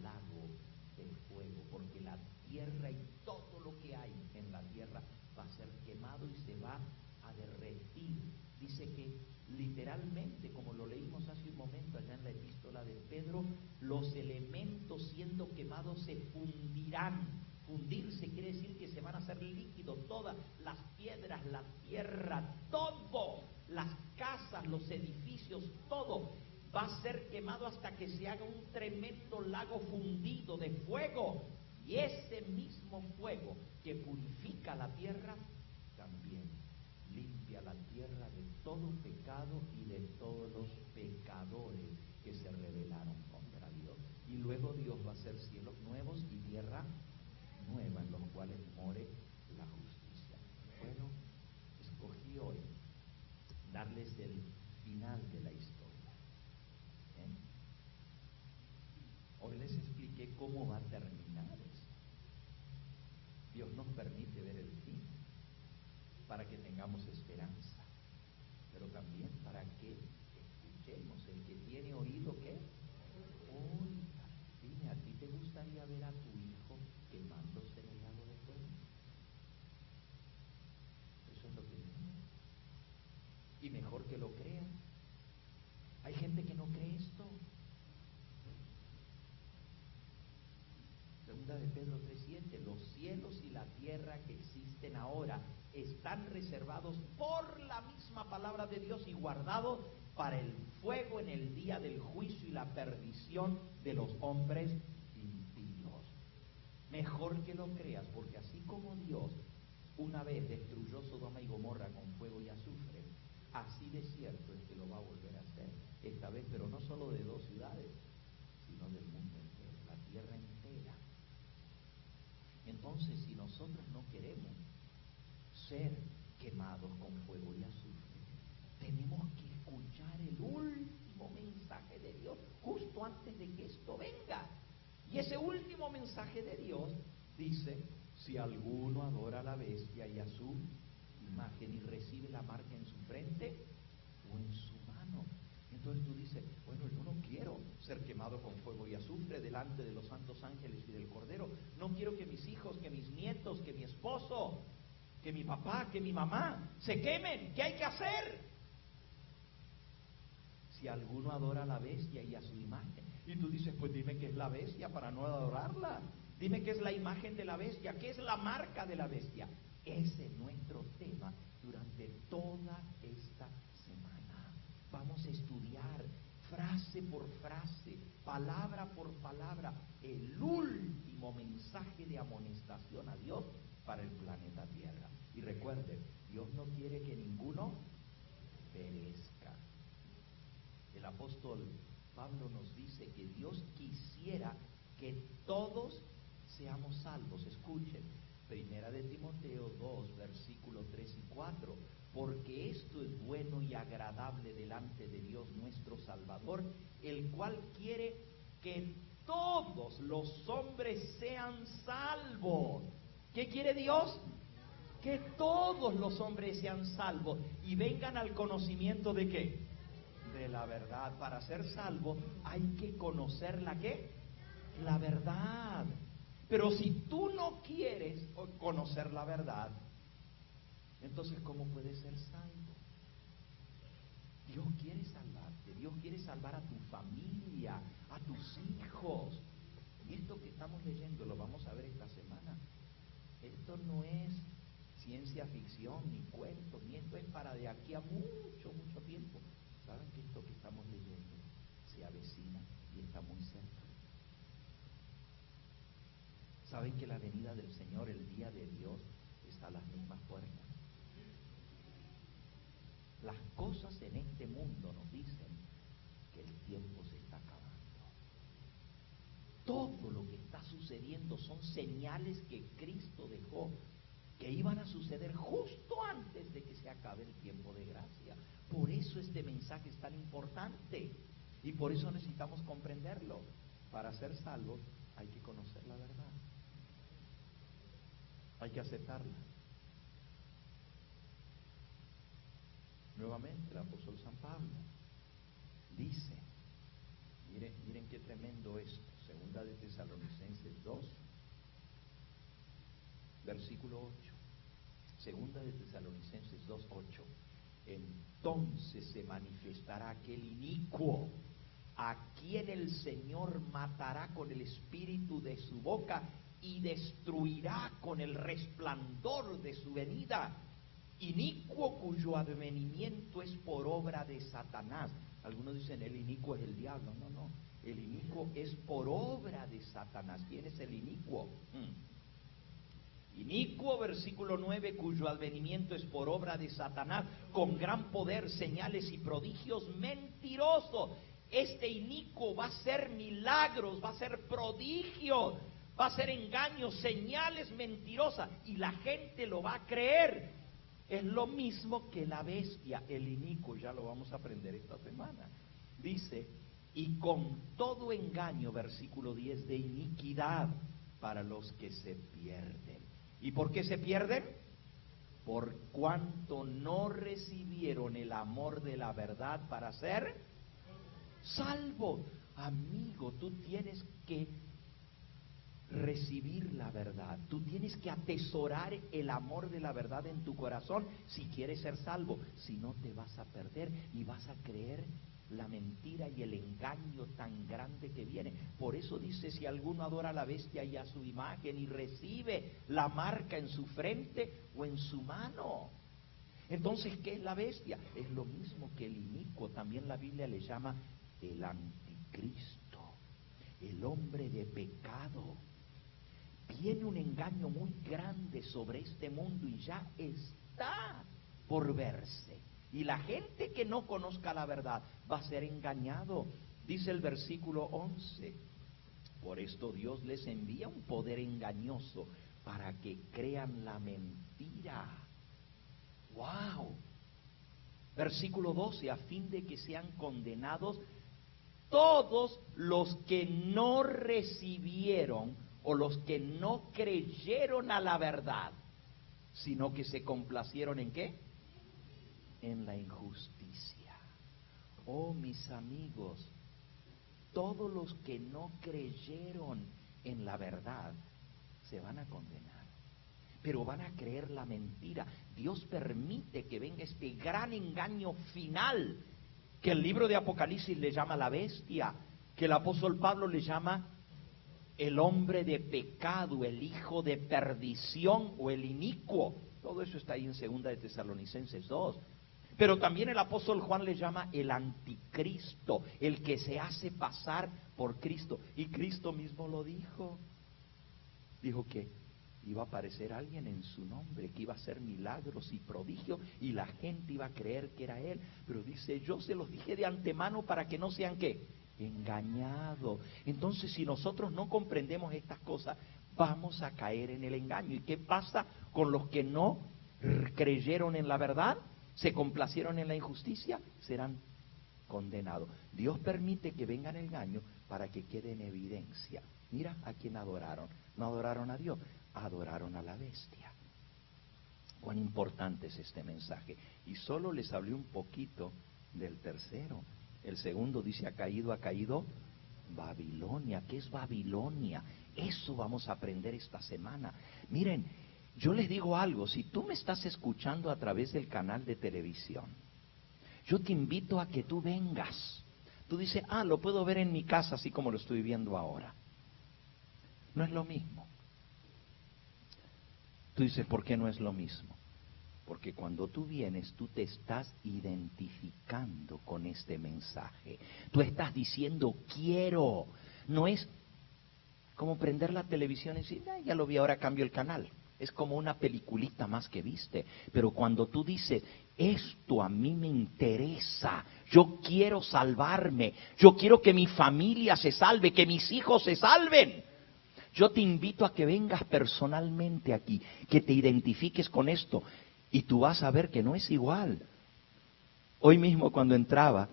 lago de fuego, porque la tierra y todo lo que hay en la tierra va a ser quemado y se va a derretir. Dice que literalmente, como lo leímos hace un momento allá en la epístola de Pedro, los elementos siendo quemados se fundirán. Fundirse quiere decir que se van a hacer líquidos, todas las piedras, la tierra, todo, las casas, los edificios, todo va a ser quemado hasta que se haga un tremendo lago fundido de fuego. Y ese mismo fuego que purifica la tierra también limpia la tierra de todo pecado y de todos los pecadores que se rebelaron contra Dios. Y luego Dios va a hacer cielos nuevos y tierra nueva en los cuales more la justicia. Bueno, escogí hoy darles el final de la historia. Hoy les expliqué cómo va a terminar esto. Dios permite ver el fin, para que tengamos esperanza, pero también para que escuchemos. El que tiene oído, ¿qué? Oiga. Dime, ¿a ti te gustaría ver a tu hijo quemándose en el lago de fuego? Eso es lo que dice. Y mejor que lo crean. Hay gente que no cree esto. Segunda de Pedro 3:7, los cielos y la tierra que existen ahora están reservados por la misma palabra de Dios y guardados para el fuego en el día del juicio y la perdición de los hombres impíos. Mejor que lo creas, porque así como Dios una vez destruyó Sodoma y Gomorra con fuego y azufre, así de cierto es que lo va a volver a hacer, esta vez, pero no solo de 2 ciudades, sino del mundo entero, la tierra entera. Entonces, si nosotros no queremos ser quemados con fuego y azufre, tenemos que escuchar el último mensaje de Dios justo antes de que esto venga. Y ese último mensaje de Dios dice: si alguno adora a la bestia y a su imagen y recibe la marca en su frente o en su mano. Entonces tú dices: bueno, yo no quiero ser quemado con fuego y azufre delante de los santos ángeles y del Cordero. No quiero que mis hijos, que mis nietos, que mi esposo, que mi papá, que mi mamá se quemen. ¿Qué hay que hacer? Si alguno adora a la bestia y a su imagen. Y tú dices: pues dime qué es la bestia para no adorarla. Dime qué es la imagen de la bestia, qué es la marca de la bestia. Ese es nuestro tema durante toda esta semana. Vamos a estudiar frase por frase, palabra por palabra, el último mensaje de amonestación a Dios para el planeta Tierra. Y recuerden, Dios no quiere que ninguno perezca. El apóstol Pablo nos dice que Dios quisiera que todos seamos salvos. Escuchen, Primera de Timoteo 2, versículos 3 y 4. Porque esto es bueno y agradable delante de Dios nuestro Salvador, el cual quiere que todos los hombres sean salvos. ¿Qué quiere Dios? Que todos los hombres sean salvos y vengan al conocimiento de ¿qué? De la verdad. Para ser salvo hay que conocer la ¿qué? La verdad. Pero si tú no quieres conocer la verdad, entonces ¿cómo puedes ser salvo? Dios quiere salvarte, Dios quiere salvar a tu familia, a tus hijos. Y esto que estamos leyendo lo vamos a ver esta semana. Esto no es ciencia ficción, ni cuentos, ni esto es para de aquí a mucho, mucho tiempo. ¿Saben que esto que estamos leyendo se avecina y está muy cerca? ¿Saben que la venida del Señor, el día de Dios, está a las mismas puertas? Las cosas en este mundo nos dicen que el tiempo se está acabando. Todo lo que está sucediendo son señales que Cristo dejó, que iban a suceder justo antes de que se acabe el tiempo de gracia. Por eso este mensaje es tan importante y por eso necesitamos comprenderlo. Para ser salvos hay que conocer la verdad, hay que aceptarla. Nuevamente el apóstol San Pablo dice, miren qué tremendo esto, Segunda de Tesalonicenses 2, versículo 8. Segunda de Tesalonicenses 2, 8. Entonces se manifestará aquel inicuo, a quien el Señor matará con el espíritu de su boca y destruirá con el resplandor de su venida. Inicuo cuyo advenimiento es por obra de Satanás. Algunos dicen el inicuo es el diablo. No, el inicuo es por obra de Satanás. ¿Quién es el inicuo? Inicuo, versículo 9, cuyo advenimiento es por obra de Satanás, con gran poder, señales y prodigios mentirosos. Este inicuo va a hacer milagros, va a hacer prodigios, va a hacer engaños, señales mentirosas, y la gente lo va a creer. Es lo mismo que la bestia, el inicuo, ya lo vamos a aprender esta semana. Dice, y con todo engaño, versículo 10, de iniquidad para los que se pierden. ¿Y por qué se pierden? Por cuanto no recibieron el amor de la verdad para ser salvos. Amigo, tú tienes que recibir la verdad. Tú tienes que atesorar el amor de la verdad en tu corazón si quieres ser salvo. Si no, te vas a perder y vas a creer la mentira y el engaño tan grande que viene. Por eso dice, si alguno adora a la bestia y a su imagen y recibe la marca en su frente o en su mano. Entonces, ¿qué es la bestia? Es lo mismo que el inicuo. También la Biblia le llama el anticristo, el hombre de pecado. Viene un engaño muy grande sobre este mundo y ya está por verse. Y la gente que no conozca la verdad va a ser engañado. Dice el versículo 11, por esto Dios les envía un poder engañoso para que crean la mentira. ¡Wow! Versículo 12, a fin de que sean condenados todos los que no recibieron o los que no creyeron a la verdad, sino que se complacieron ¿en qué? En la injusticia. Oh, mis amigos, todos los que no creyeron en la verdad se van a condenar, pero van a creer la mentira. Dios permite que venga este gran engaño final, que el libro de Apocalipsis le llama la bestia, que el apóstol Pablo le llama el hombre de pecado, el hijo de perdición o el inicuo. Todo eso está ahí en 2 de Tesalonicenses 2. Pero también el apóstol Juan le llama el anticristo, el que se hace pasar por Cristo. Y Cristo mismo lo dijo. Dijo que iba a aparecer alguien en su nombre, que iba a hacer milagros y prodigios, y la gente iba a creer que era él. Pero dice, yo se los dije de antemano para que no sean ¿qué? Engañados. Entonces, si nosotros no comprendemos estas cosas, vamos a caer en el engaño. ¿Y qué pasa con los que no creyeron en la verdad? Se complacieron en la injusticia, serán condenados. Dios permite que venga el engaño para que quede en evidencia. Mira a quién adoraron. No adoraron a Dios, adoraron a la bestia. Cuán importante es este mensaje. Y solo les hablé un poquito del tercero. El segundo dice, ha caído Babilonia. ¿Qué es Babilonia? Eso vamos a aprender esta semana. Miren, yo les digo algo, si tú me estás escuchando a través del canal de televisión, yo te invito a que tú vengas. Tú dices, lo puedo ver en mi casa así como lo estoy viendo ahora. No es lo mismo. Tú dices, ¿por qué no es lo mismo? Porque cuando tú vienes, tú te estás identificando con este mensaje. Tú estás diciendo, quiero. No es como prender la televisión y decir, ya lo vi, ahora cambio el canal. Es como una peliculita más que viste. Pero cuando tú dices, esto a mí me interesa, yo quiero salvarme, yo quiero que mi familia se salve, que mis hijos se salven. Yo te invito a que vengas personalmente aquí, que te identifiques con esto. Y tú vas a ver que no es igual. Hoy mismo cuando entraba,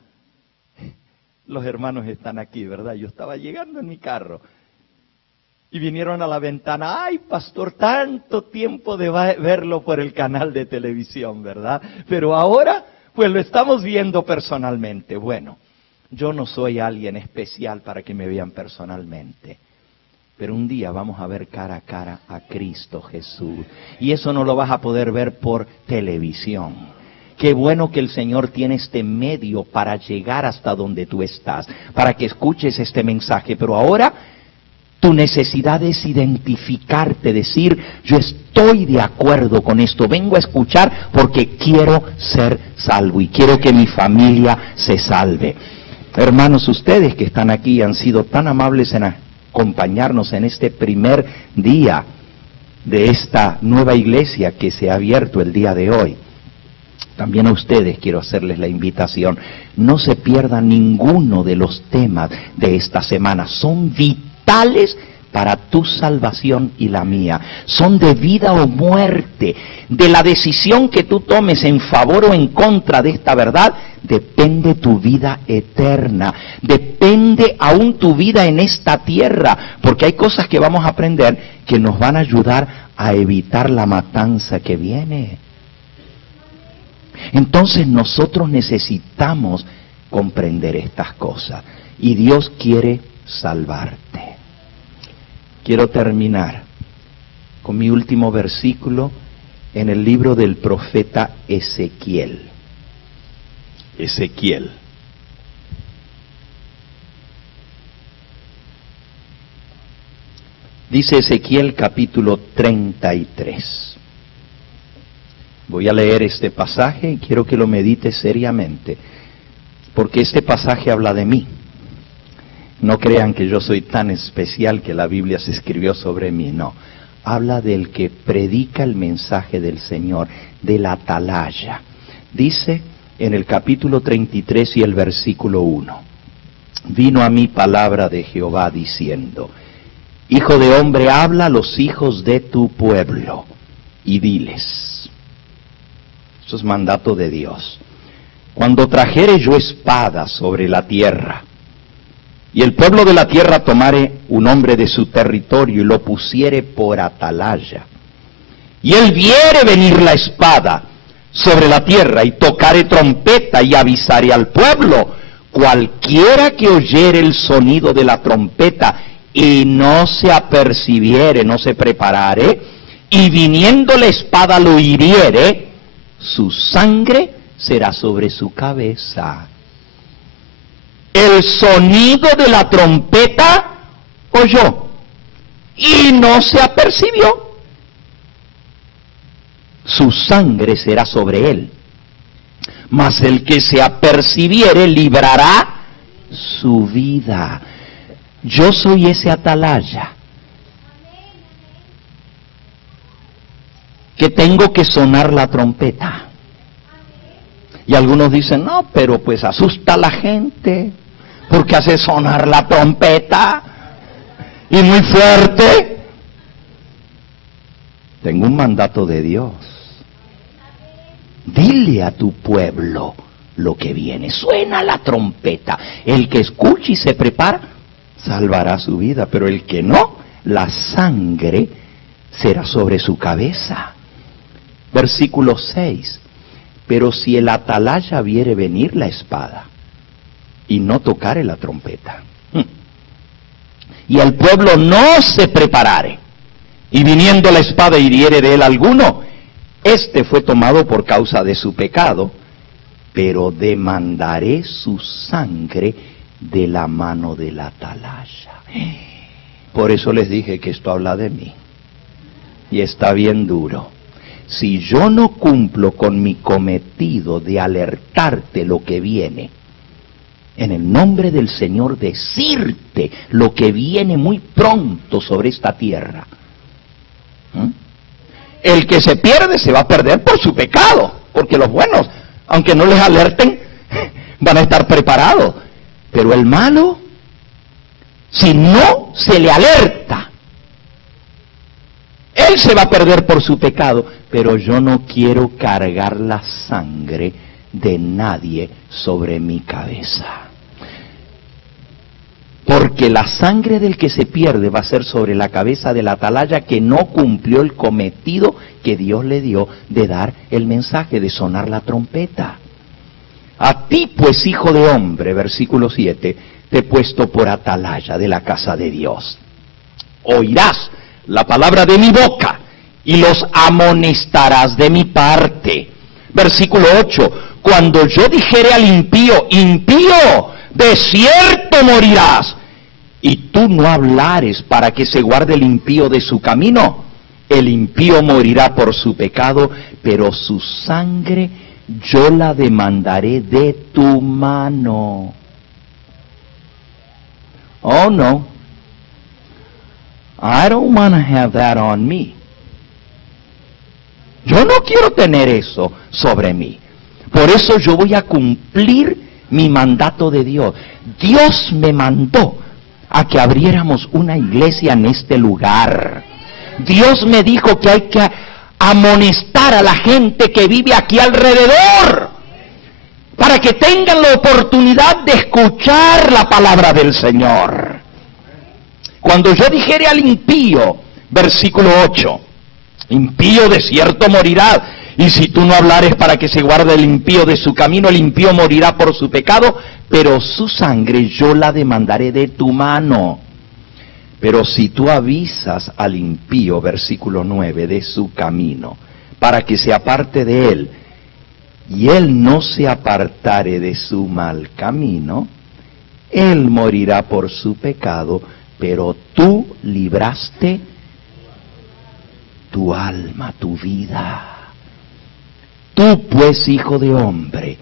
los hermanos están aquí, ¿verdad? Yo estaba llegando en mi carro. Y vinieron a la ventana, ¡ay, pastor, tanto tiempo de verlo por el canal de televisión, ¿verdad? Pero ahora, pues lo estamos viendo personalmente. Bueno, yo no soy alguien especial para que me vean personalmente. Pero un día vamos a ver cara a cara a Cristo Jesús. Y eso no lo vas a poder ver por televisión. Qué bueno que el Señor tiene este medio para llegar hasta donde tú estás, para que escuches este mensaje. Pero ahora tu necesidad es identificarte, decir, yo estoy de acuerdo con esto, vengo a escuchar porque quiero ser salvo y quiero que mi familia se salve. Hermanos, ustedes que están aquí han sido tan amables en acompañarnos en este primer día de esta nueva iglesia que se ha abierto el día de hoy. También a ustedes quiero hacerles la invitación, no se pierdan ninguno de los temas de esta semana, son vitales para tu salvación y la mía. Son de vida o muerte. De la decisión que tú tomes en favor o en contra de esta verdad, depende tu vida eterna. Depende aún tu vida en esta tierra. Porque hay cosas que vamos a aprender que nos van a ayudar a evitar la matanza que viene. Entonces nosotros necesitamos comprender estas cosas. Y Dios quiere salvarte. Quiero terminar con mi último versículo en el libro del profeta Ezequiel. Ezequiel. Dice Ezequiel capítulo 33. Voy a leer este pasaje y quiero que lo medites seriamente, porque este pasaje habla de mí. No crean que yo soy tan especial que la Biblia se escribió sobre mí, no. Habla del que predica el mensaje del Señor, del atalaya. Dice en el capítulo 33 y el versículo 1. Vino a mí palabra de Jehová diciendo: Hijo de hombre, habla a los hijos de tu pueblo y diles. Eso es mandato de Dios. Cuando trajere yo espada sobre la tierra, y el pueblo de la tierra tomare un hombre de su territorio y lo pusiere por atalaya, y él viere venir la espada sobre la tierra, y tocare trompeta y avisare al pueblo, cualquiera que oyere el sonido de la trompeta y no se apercibiere, no se preparare, y viniendo la espada lo hiriere, su sangre será sobre su cabeza. El sonido de la trompeta oyó y no se apercibió. Su sangre será sobre él. Mas el que se apercibiere librará su vida. Yo soy ese atalaya que tengo que sonar la trompeta. Y algunos dicen, no, pero pues asusta a la gente, porque hace sonar la trompeta, y muy fuerte. Tengo un mandato de Dios. Dile a tu pueblo lo que viene, suena la trompeta. El que escuche y se prepara, salvará su vida, pero el que no, la sangre será sobre su cabeza. Versículo 6. Pero si el atalaya viere venir la espada y no tocare la trompeta, y el pueblo no se preparare, y viniendo la espada hiriere de él alguno, este fue tomado por causa de su pecado, pero demandaré su sangre de la mano del atalaya. Por eso les dije que esto habla de mí, y está bien duro. Si yo no cumplo con mi cometido de alertarte lo que viene, en el nombre del Señor decirte lo que viene muy pronto sobre esta tierra, el que se pierde se va a perder por su pecado, porque los buenos, aunque no les alerten, van a estar preparados. Pero el malo, si no se le alerta, él se va a perder por su pecado. Pero yo no quiero cargar la sangre de nadie sobre mi cabeza. Porque la sangre del que se pierde va a ser sobre la cabeza del atalaya que no cumplió el cometido que Dios le dio de dar el mensaje, de sonar la trompeta. A ti pues, hijo de hombre, versículo 7, te he puesto por atalaya de la casa de Dios. Oirás la palabra de mi boca y los amonestarás de mi parte. Versículo 8, cuando yo dijere al impío, impío, de cierto morirás, y tú no hablares para que se guarde el impío de su camino, el impío morirá por su pecado, pero su sangre yo la demandaré de tu mano. Oh no, I don't want to have that on me. Yo no quiero tener eso sobre mí. Por eso yo voy a cumplir mi mandato de Dios. Dios me mandó a que abriéramos una iglesia en este lugar. Dios me dijo que hay que amonestar a la gente que vive aquí alrededor, para que tengan la oportunidad de escuchar la palabra del Señor. Cuando yo dijere al impío, versículo 8, impío de cierto morirá, y si tú no hablares para que se guarde el impío de su camino, el impío morirá por su pecado, pero su sangre yo la demandaré de tu mano. Pero si tú avisas al impío, versículo 9, de su camino, para que se aparte de él, y él no se apartare de su mal camino, él morirá por su pecado, pero tú libraste tu alma, tu vida. Tú pues, hijo de hombre,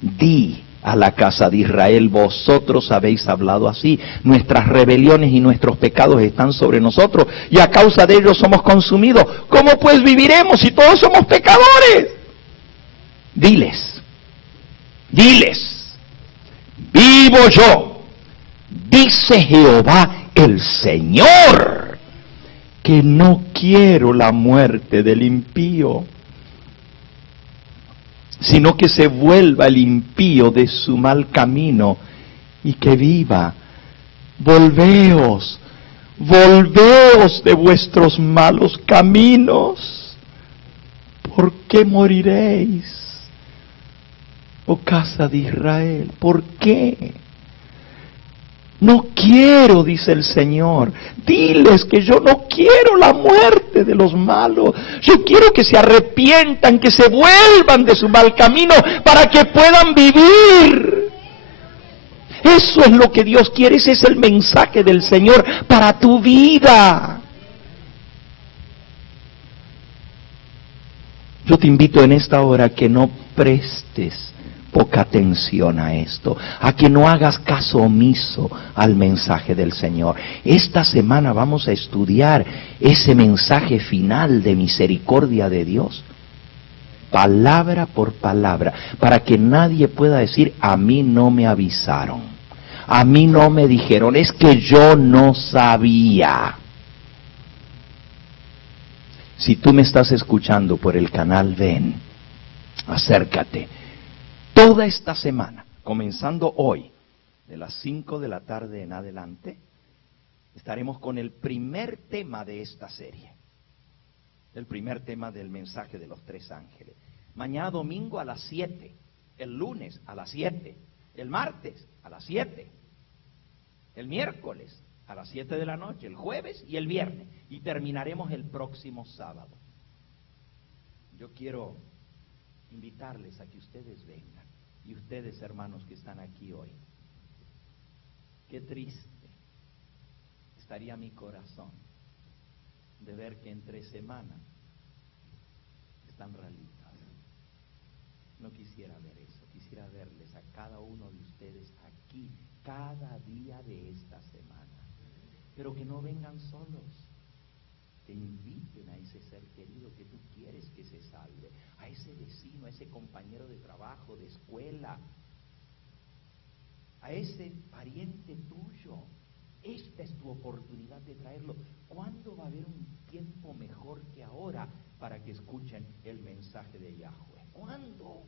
di a la casa de Israel, vosotros habéis hablado así, nuestras rebeliones y nuestros pecados están sobre nosotros, y a causa de ellos somos consumidos. ¿Cómo pues viviremos si todos somos pecadores? Diles, vivo yo, dice Jehová el Señor, que no quiero la muerte del impío, sino que se vuelva el impío de su mal camino y que viva. Volveos de vuestros malos caminos. ¿Por qué moriréis, oh casa de Israel? ¿Por qué? No quiero, dice el Señor. Diles que yo no quiero la muerte de los malos. Yo quiero que se arrepientan, que se vuelvan de su mal camino para que puedan vivir. Eso es lo que Dios quiere, ese es el mensaje del Señor para tu vida. Yo te invito en esta hora que no prestes poca atención a esto, a que no hagas caso omiso al mensaje del Señor. Esta semana vamos a estudiar ese mensaje final de misericordia de Dios, palabra por palabra, para que nadie pueda decir, a mí no me avisaron, a mí no me dijeron, es que yo no sabía. Si tú me estás escuchando por el canal Ven, acércate. Toda esta semana, comenzando hoy, de las 5 de la tarde en adelante, estaremos con el primer tema de esta serie. El primer tema del mensaje de los 3 ángeles. Mañana domingo a las 7, el lunes a las 7, el martes a las 7, el miércoles a las 7 de la noche, el jueves y el viernes. Y terminaremos el próximo sábado. Yo quiero invitarles a que ustedes vengan. Y ustedes, hermanos, que están aquí hoy. Qué triste estaría mi corazón de ver que entre semana están ralitas. No quisiera ver eso. Quisiera verles a cada uno de ustedes aquí, cada día de esta semana. Pero que no vengan solos. Que inviten a ese ser querido que tú quieres que se salve, a ese vecino, a ese compañero de trabajo, de escuela, a ese pariente tuyo. Esta es tu oportunidad de traerlo. ¿Cuándo va a haber un tiempo mejor que ahora para que escuchen el mensaje de Yahweh? ¿Cuándo?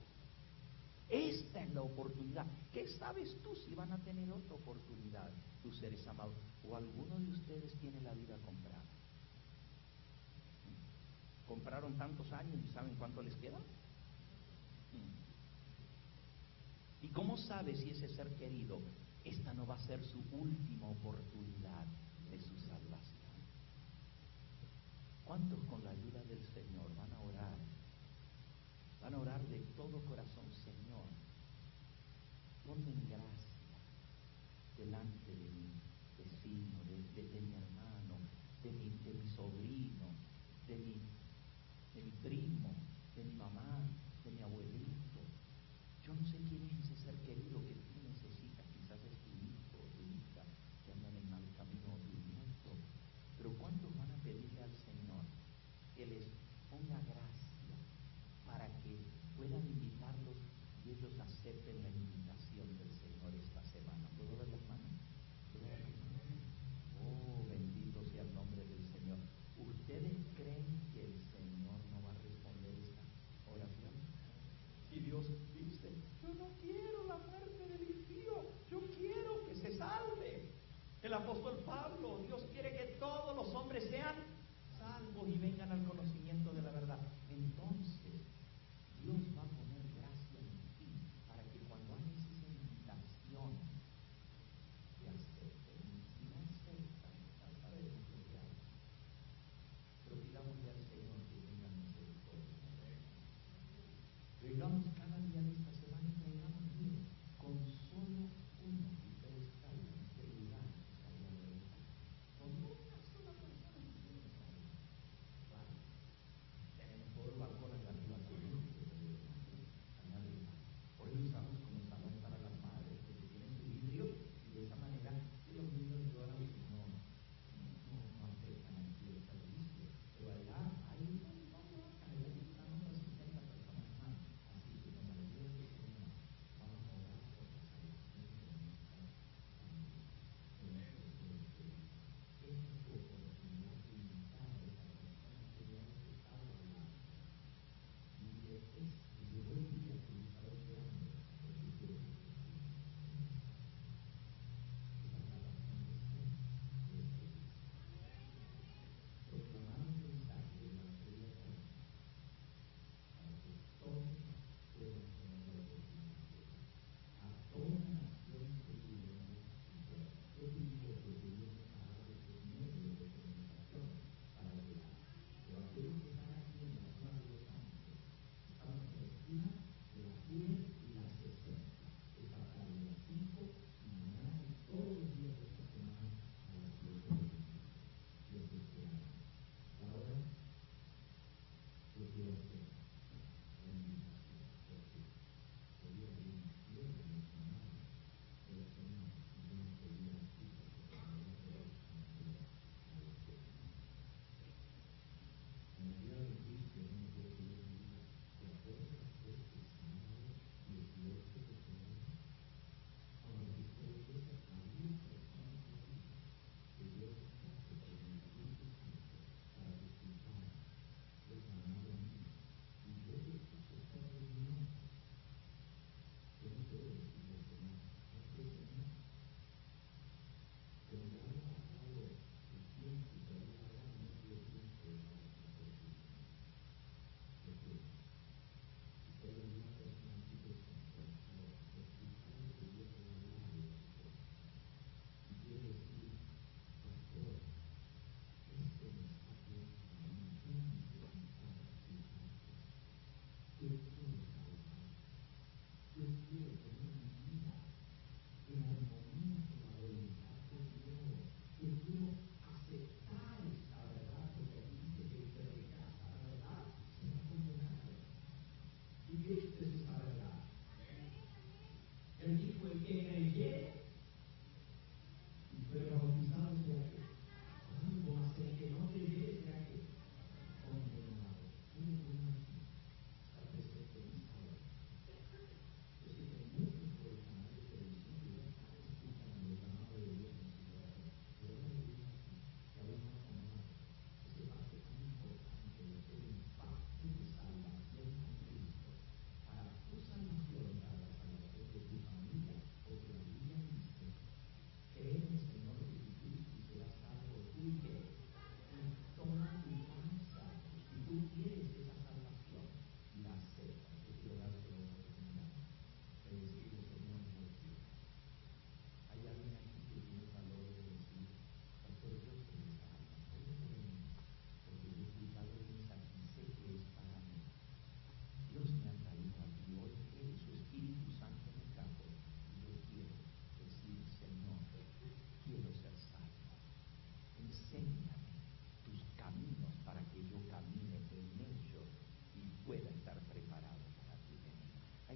Esta es la oportunidad. ¿Qué sabes tú si van a tener otra oportunidad, tus seres amados? ¿O alguno de ustedes tiene la vida comprada? ¿Compraron tantos años y saben cuánto les queda? ¿Y cómo sabe si ese ser querido, esta no va a ser su última oportunidad de su salvación? ¿Cuántos con la ayuda del Señor van a orar? Van a orar de todo corazón, Señor, ponme en gracia delante de mi vecino, de mi hermano, de mi sobrino, de mi primo, de mi mamá, de mi abuelito. Yo no sé quién es ese ser querido que tú necesitas. Quizás es tu hijo o tu hija que andan en mal camino, o tu nieto. Pero ¿cuántos van a pedirle al Señor que les ponga gracia para que puedan invitarlos y ellos acepten la invitación del Señor esta semana? ¿Puedo ver las manos?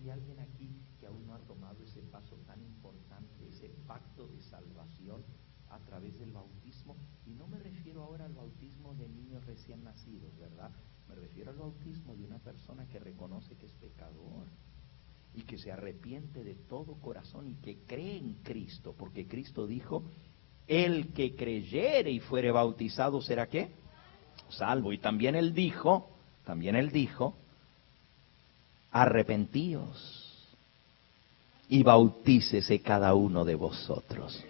¿Hay alguien aquí que aún no ha tomado ese paso tan importante, ese pacto de salvación a través del bautismo? Y no me refiero ahora al bautismo de niños recién nacidos, ¿verdad? Me refiero al bautismo de una persona que reconoce que es pecador y que se arrepiente de todo corazón y que cree en Cristo, porque Cristo dijo, el que creyere y fuere bautizado será ¿qué? Salvo. Y también él dijo, arrepentíos y bautícese cada uno de vosotros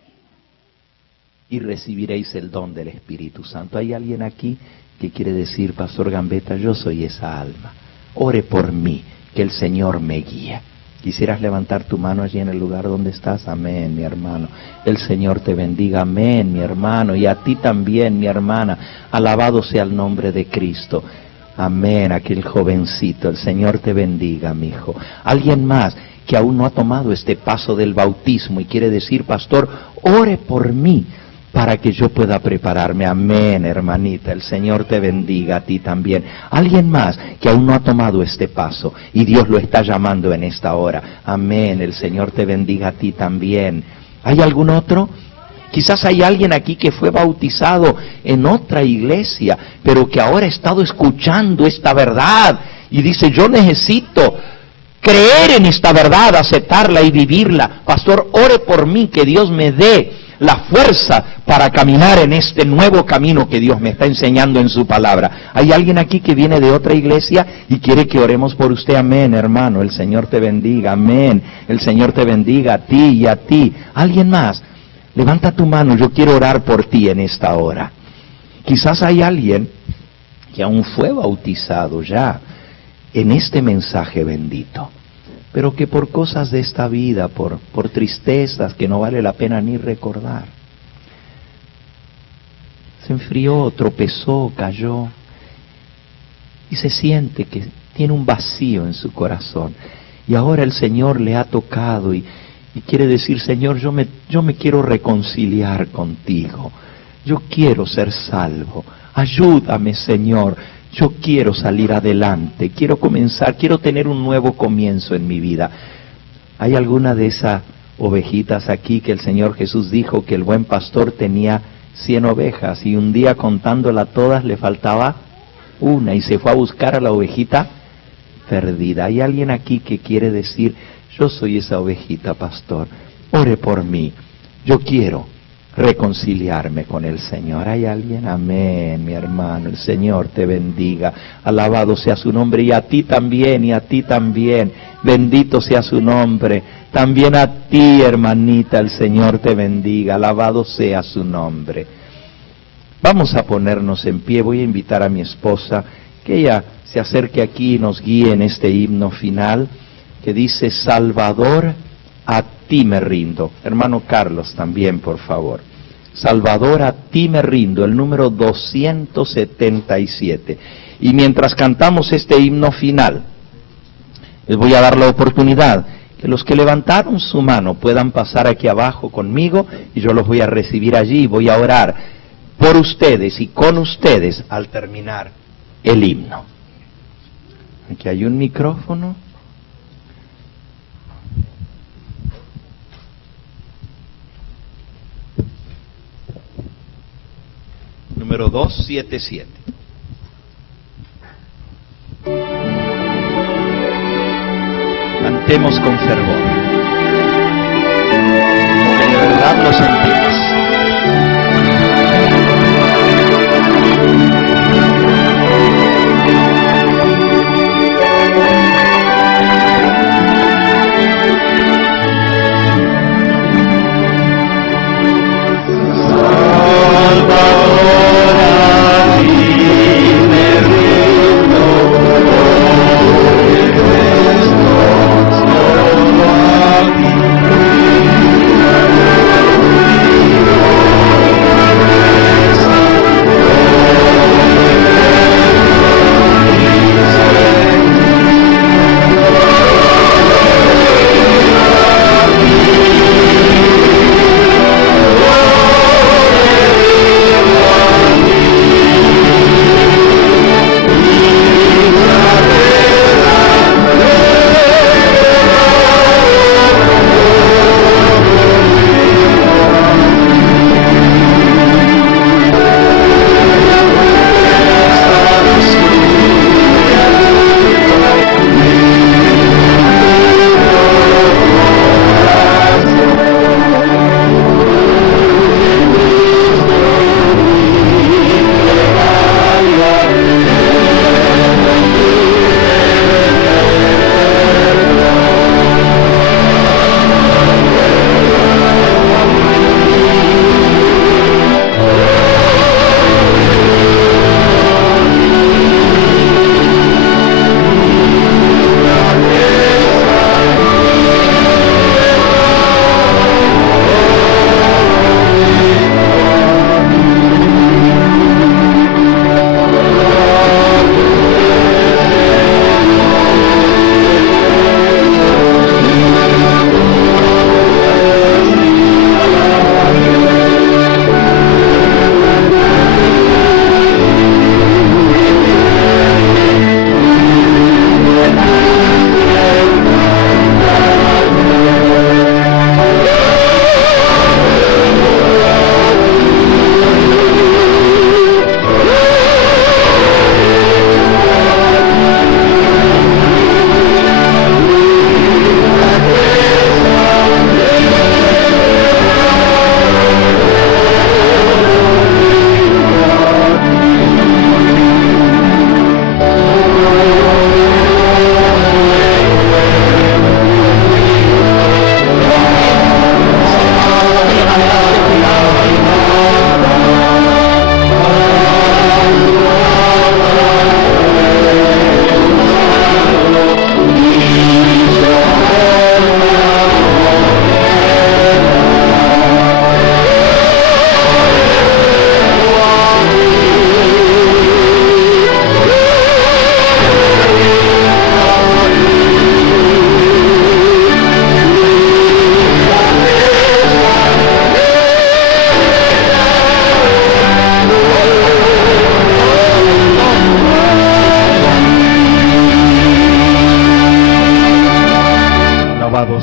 y recibiréis el don del Espíritu Santo. ¿Hay alguien aquí que quiere decir, Pastor Gambetta, yo soy esa alma? Ore por mí, que el Señor me guíe. ¿Quisieras levantar tu mano allí en el lugar donde estás? Amén, mi hermano. El Señor te bendiga. Amén, mi hermano. Y a ti también, mi hermana. Alabado sea el nombre de Cristo. Amén, aquel jovencito. El Señor te bendiga, mi hijo. Alguien más que aún no ha tomado este paso del bautismo y quiere decir, pastor, ore por mí para que yo pueda prepararme. Amén, hermanita, el Señor te bendiga a ti también. Alguien más que aún no ha tomado este paso y Dios lo está llamando en esta hora. Amén, el Señor te bendiga a ti también. ¿Hay algún otro? Quizás hay alguien aquí que fue bautizado en otra iglesia, pero que ahora ha estado escuchando esta verdad y dice, yo necesito creer en esta verdad, aceptarla y vivirla. Pastor, ore por mí, que Dios me dé la fuerza para caminar en este nuevo camino que Dios me está enseñando en su palabra. ¿Hay alguien aquí que viene de otra iglesia y quiere que oremos por usted? Amén, hermano, el Señor te bendiga. Amén, el Señor te bendiga a ti y a ti. ¿Alguien más? Levanta tu mano, yo quiero orar por ti en esta hora. Quizás hay alguien que aún fue bautizado ya en este mensaje bendito, pero que por cosas de esta vida, por tristezas que no vale la pena ni recordar, se enfrió, tropezó, cayó, y se siente que tiene un vacío en su corazón. Y ahora el Señor le ha tocado y quiere decir, Señor, yo me quiero reconciliar contigo. Yo quiero ser salvo. Ayúdame, Señor. Yo quiero salir adelante. Quiero comenzar, quiero tener un nuevo comienzo en mi vida. ¿Hay alguna de esas ovejitas aquí que el Señor Jesús dijo que el buen pastor tenía 100 ovejas y un día contándolas todas le faltaba una y se fue a buscar a la ovejita perdida? ¿Hay alguien aquí que quiere decir, yo soy esa ovejita, pastor, ore por mí, yo quiero reconciliarme con el Señor? ¿Hay alguien? Amén, mi hermano, el Señor te bendiga, alabado sea su nombre, y a ti también, bendito sea su nombre, también a ti, hermanita, el Señor te bendiga, alabado sea su nombre. Vamos a ponernos en pie, voy a invitar a mi esposa, que ella se acerque aquí y nos guíe en este himno final, que dice, Salvador, a ti me rindo. Hermano Carlos, también, por favor. Salvador, a ti me rindo, el número 277. Y mientras cantamos este himno final, les voy a dar la oportunidad que los que levantaron su mano puedan pasar aquí abajo conmigo y yo los voy a recibir allí y voy a orar por ustedes y con ustedes al terminar el himno. Aquí hay un micrófono. número 277. Cantemos con fervor, porque de verdad lo sentimos.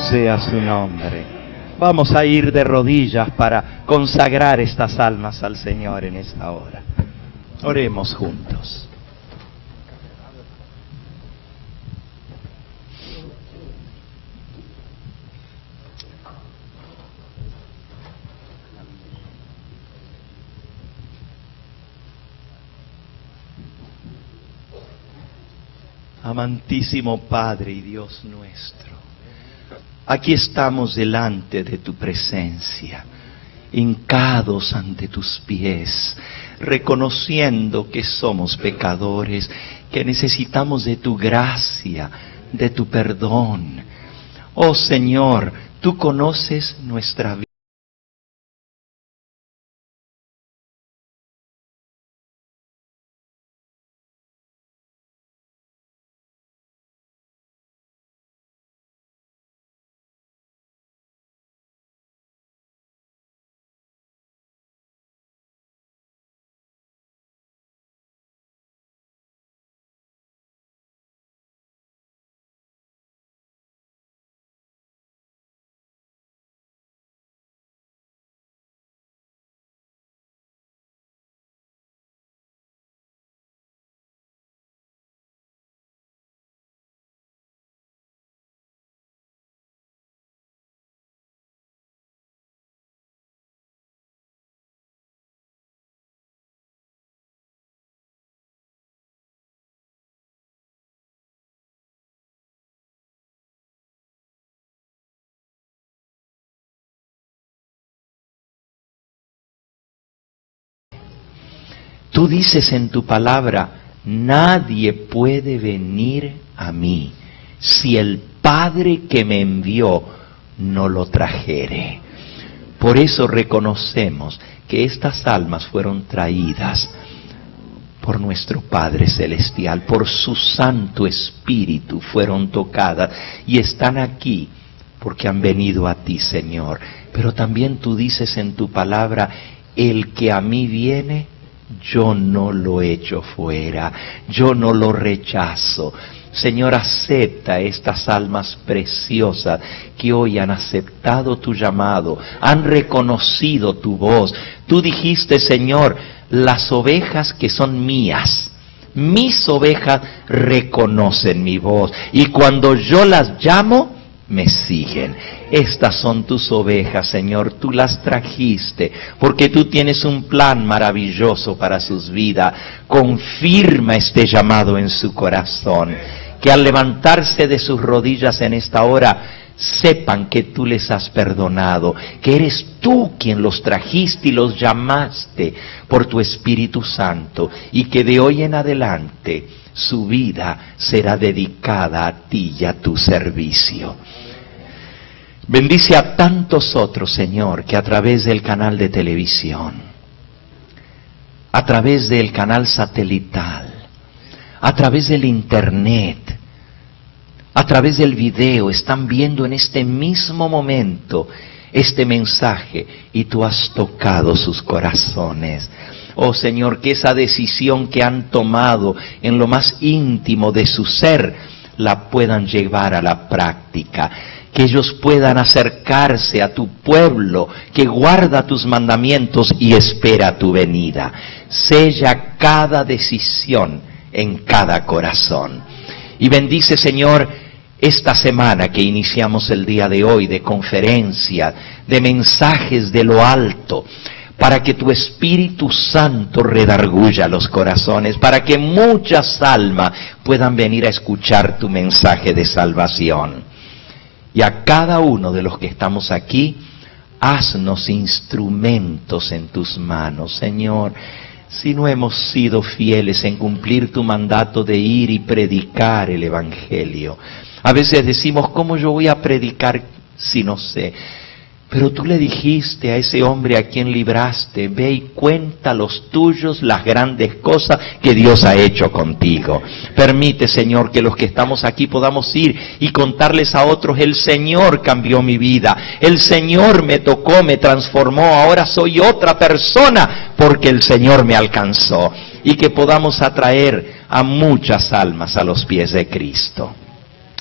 Sea su nombre. Vamos a ir de rodillas para consagrar estas almas al Señor en esta hora. Oremos juntos. Amantísimo Padre y Dios nuestro, aquí estamos delante de tu presencia, hincados ante tus pies, reconociendo que somos pecadores, que necesitamos de tu gracia, de tu perdón. Oh Señor, tú conoces nuestra vida. Tú dices en tu palabra, nadie puede venir a mí si el Padre que me envió no lo trajere. Por eso reconocemos que estas almas fueron traídas por nuestro Padre Celestial, por su Santo Espíritu fueron tocadas y están aquí porque han venido a ti, Señor. Pero también tú dices en tu palabra, el que a mí viene, yo no lo echo fuera, yo no lo rechazo. Señor, acepta estas almas preciosas que hoy han aceptado tu llamado, han reconocido tu voz. Tú dijiste, Señor, las ovejas que son mías, mis ovejas reconocen mi voz, y cuando yo las llamo, me siguen. Estas son tus ovejas, Señor, tú las trajiste, porque tú tienes un plan maravilloso para sus vidas. Confirma este llamado en su corazón, que al levantarse de sus rodillas en esta hora, sepan que tú les has perdonado, que eres tú quien los trajiste y los llamaste por tu Espíritu Santo, y que de hoy en adelante su vida será dedicada a ti y a tu servicio. Bendice a tantos otros, Señor, que a través del canal de televisión, a través del canal satelital, a través del internet, a través del video, están viendo en este mismo momento este mensaje y tú has tocado sus corazones. Oh Señor, que esa decisión que han tomado en lo más íntimo de su ser la puedan llevar a la práctica. Que ellos puedan acercarse a tu pueblo que guarda tus mandamientos y espera tu venida. Sella cada decisión en cada corazón. Y bendice, Señor, esta semana que iniciamos el día de hoy de conferencia, de mensajes de lo alto, para que tu Espíritu Santo redarguya los corazones, para que muchas almas puedan venir a escuchar tu mensaje de salvación. Y a cada uno de los que estamos aquí, haznos instrumentos en tus manos, Señor. Si no hemos sido fieles en cumplir tu mandato de ir y predicar el Evangelio, a veces decimos, ¿cómo yo voy a predicar si no sé? Pero tú le dijiste a ese hombre a quien libraste, ve y cuenta a los tuyos las grandes cosas que Dios ha hecho contigo. Permite, Señor, que los que estamos aquí podamos ir y contarles a otros, el Señor cambió mi vida, el Señor me tocó, me transformó, ahora soy otra persona porque el Señor me alcanzó. Y que podamos atraer a muchas almas a los pies de Cristo.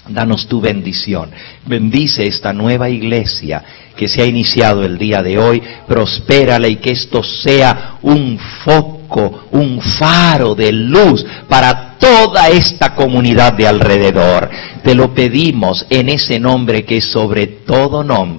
Danos tu bendición. Bendice esta nueva iglesia que se ha iniciado el día de hoy. Prospérala y que esto sea un foco, un faro de luz para toda esta comunidad de alrededor. Te lo pedimos en ese nombre que es sobre todo nombre.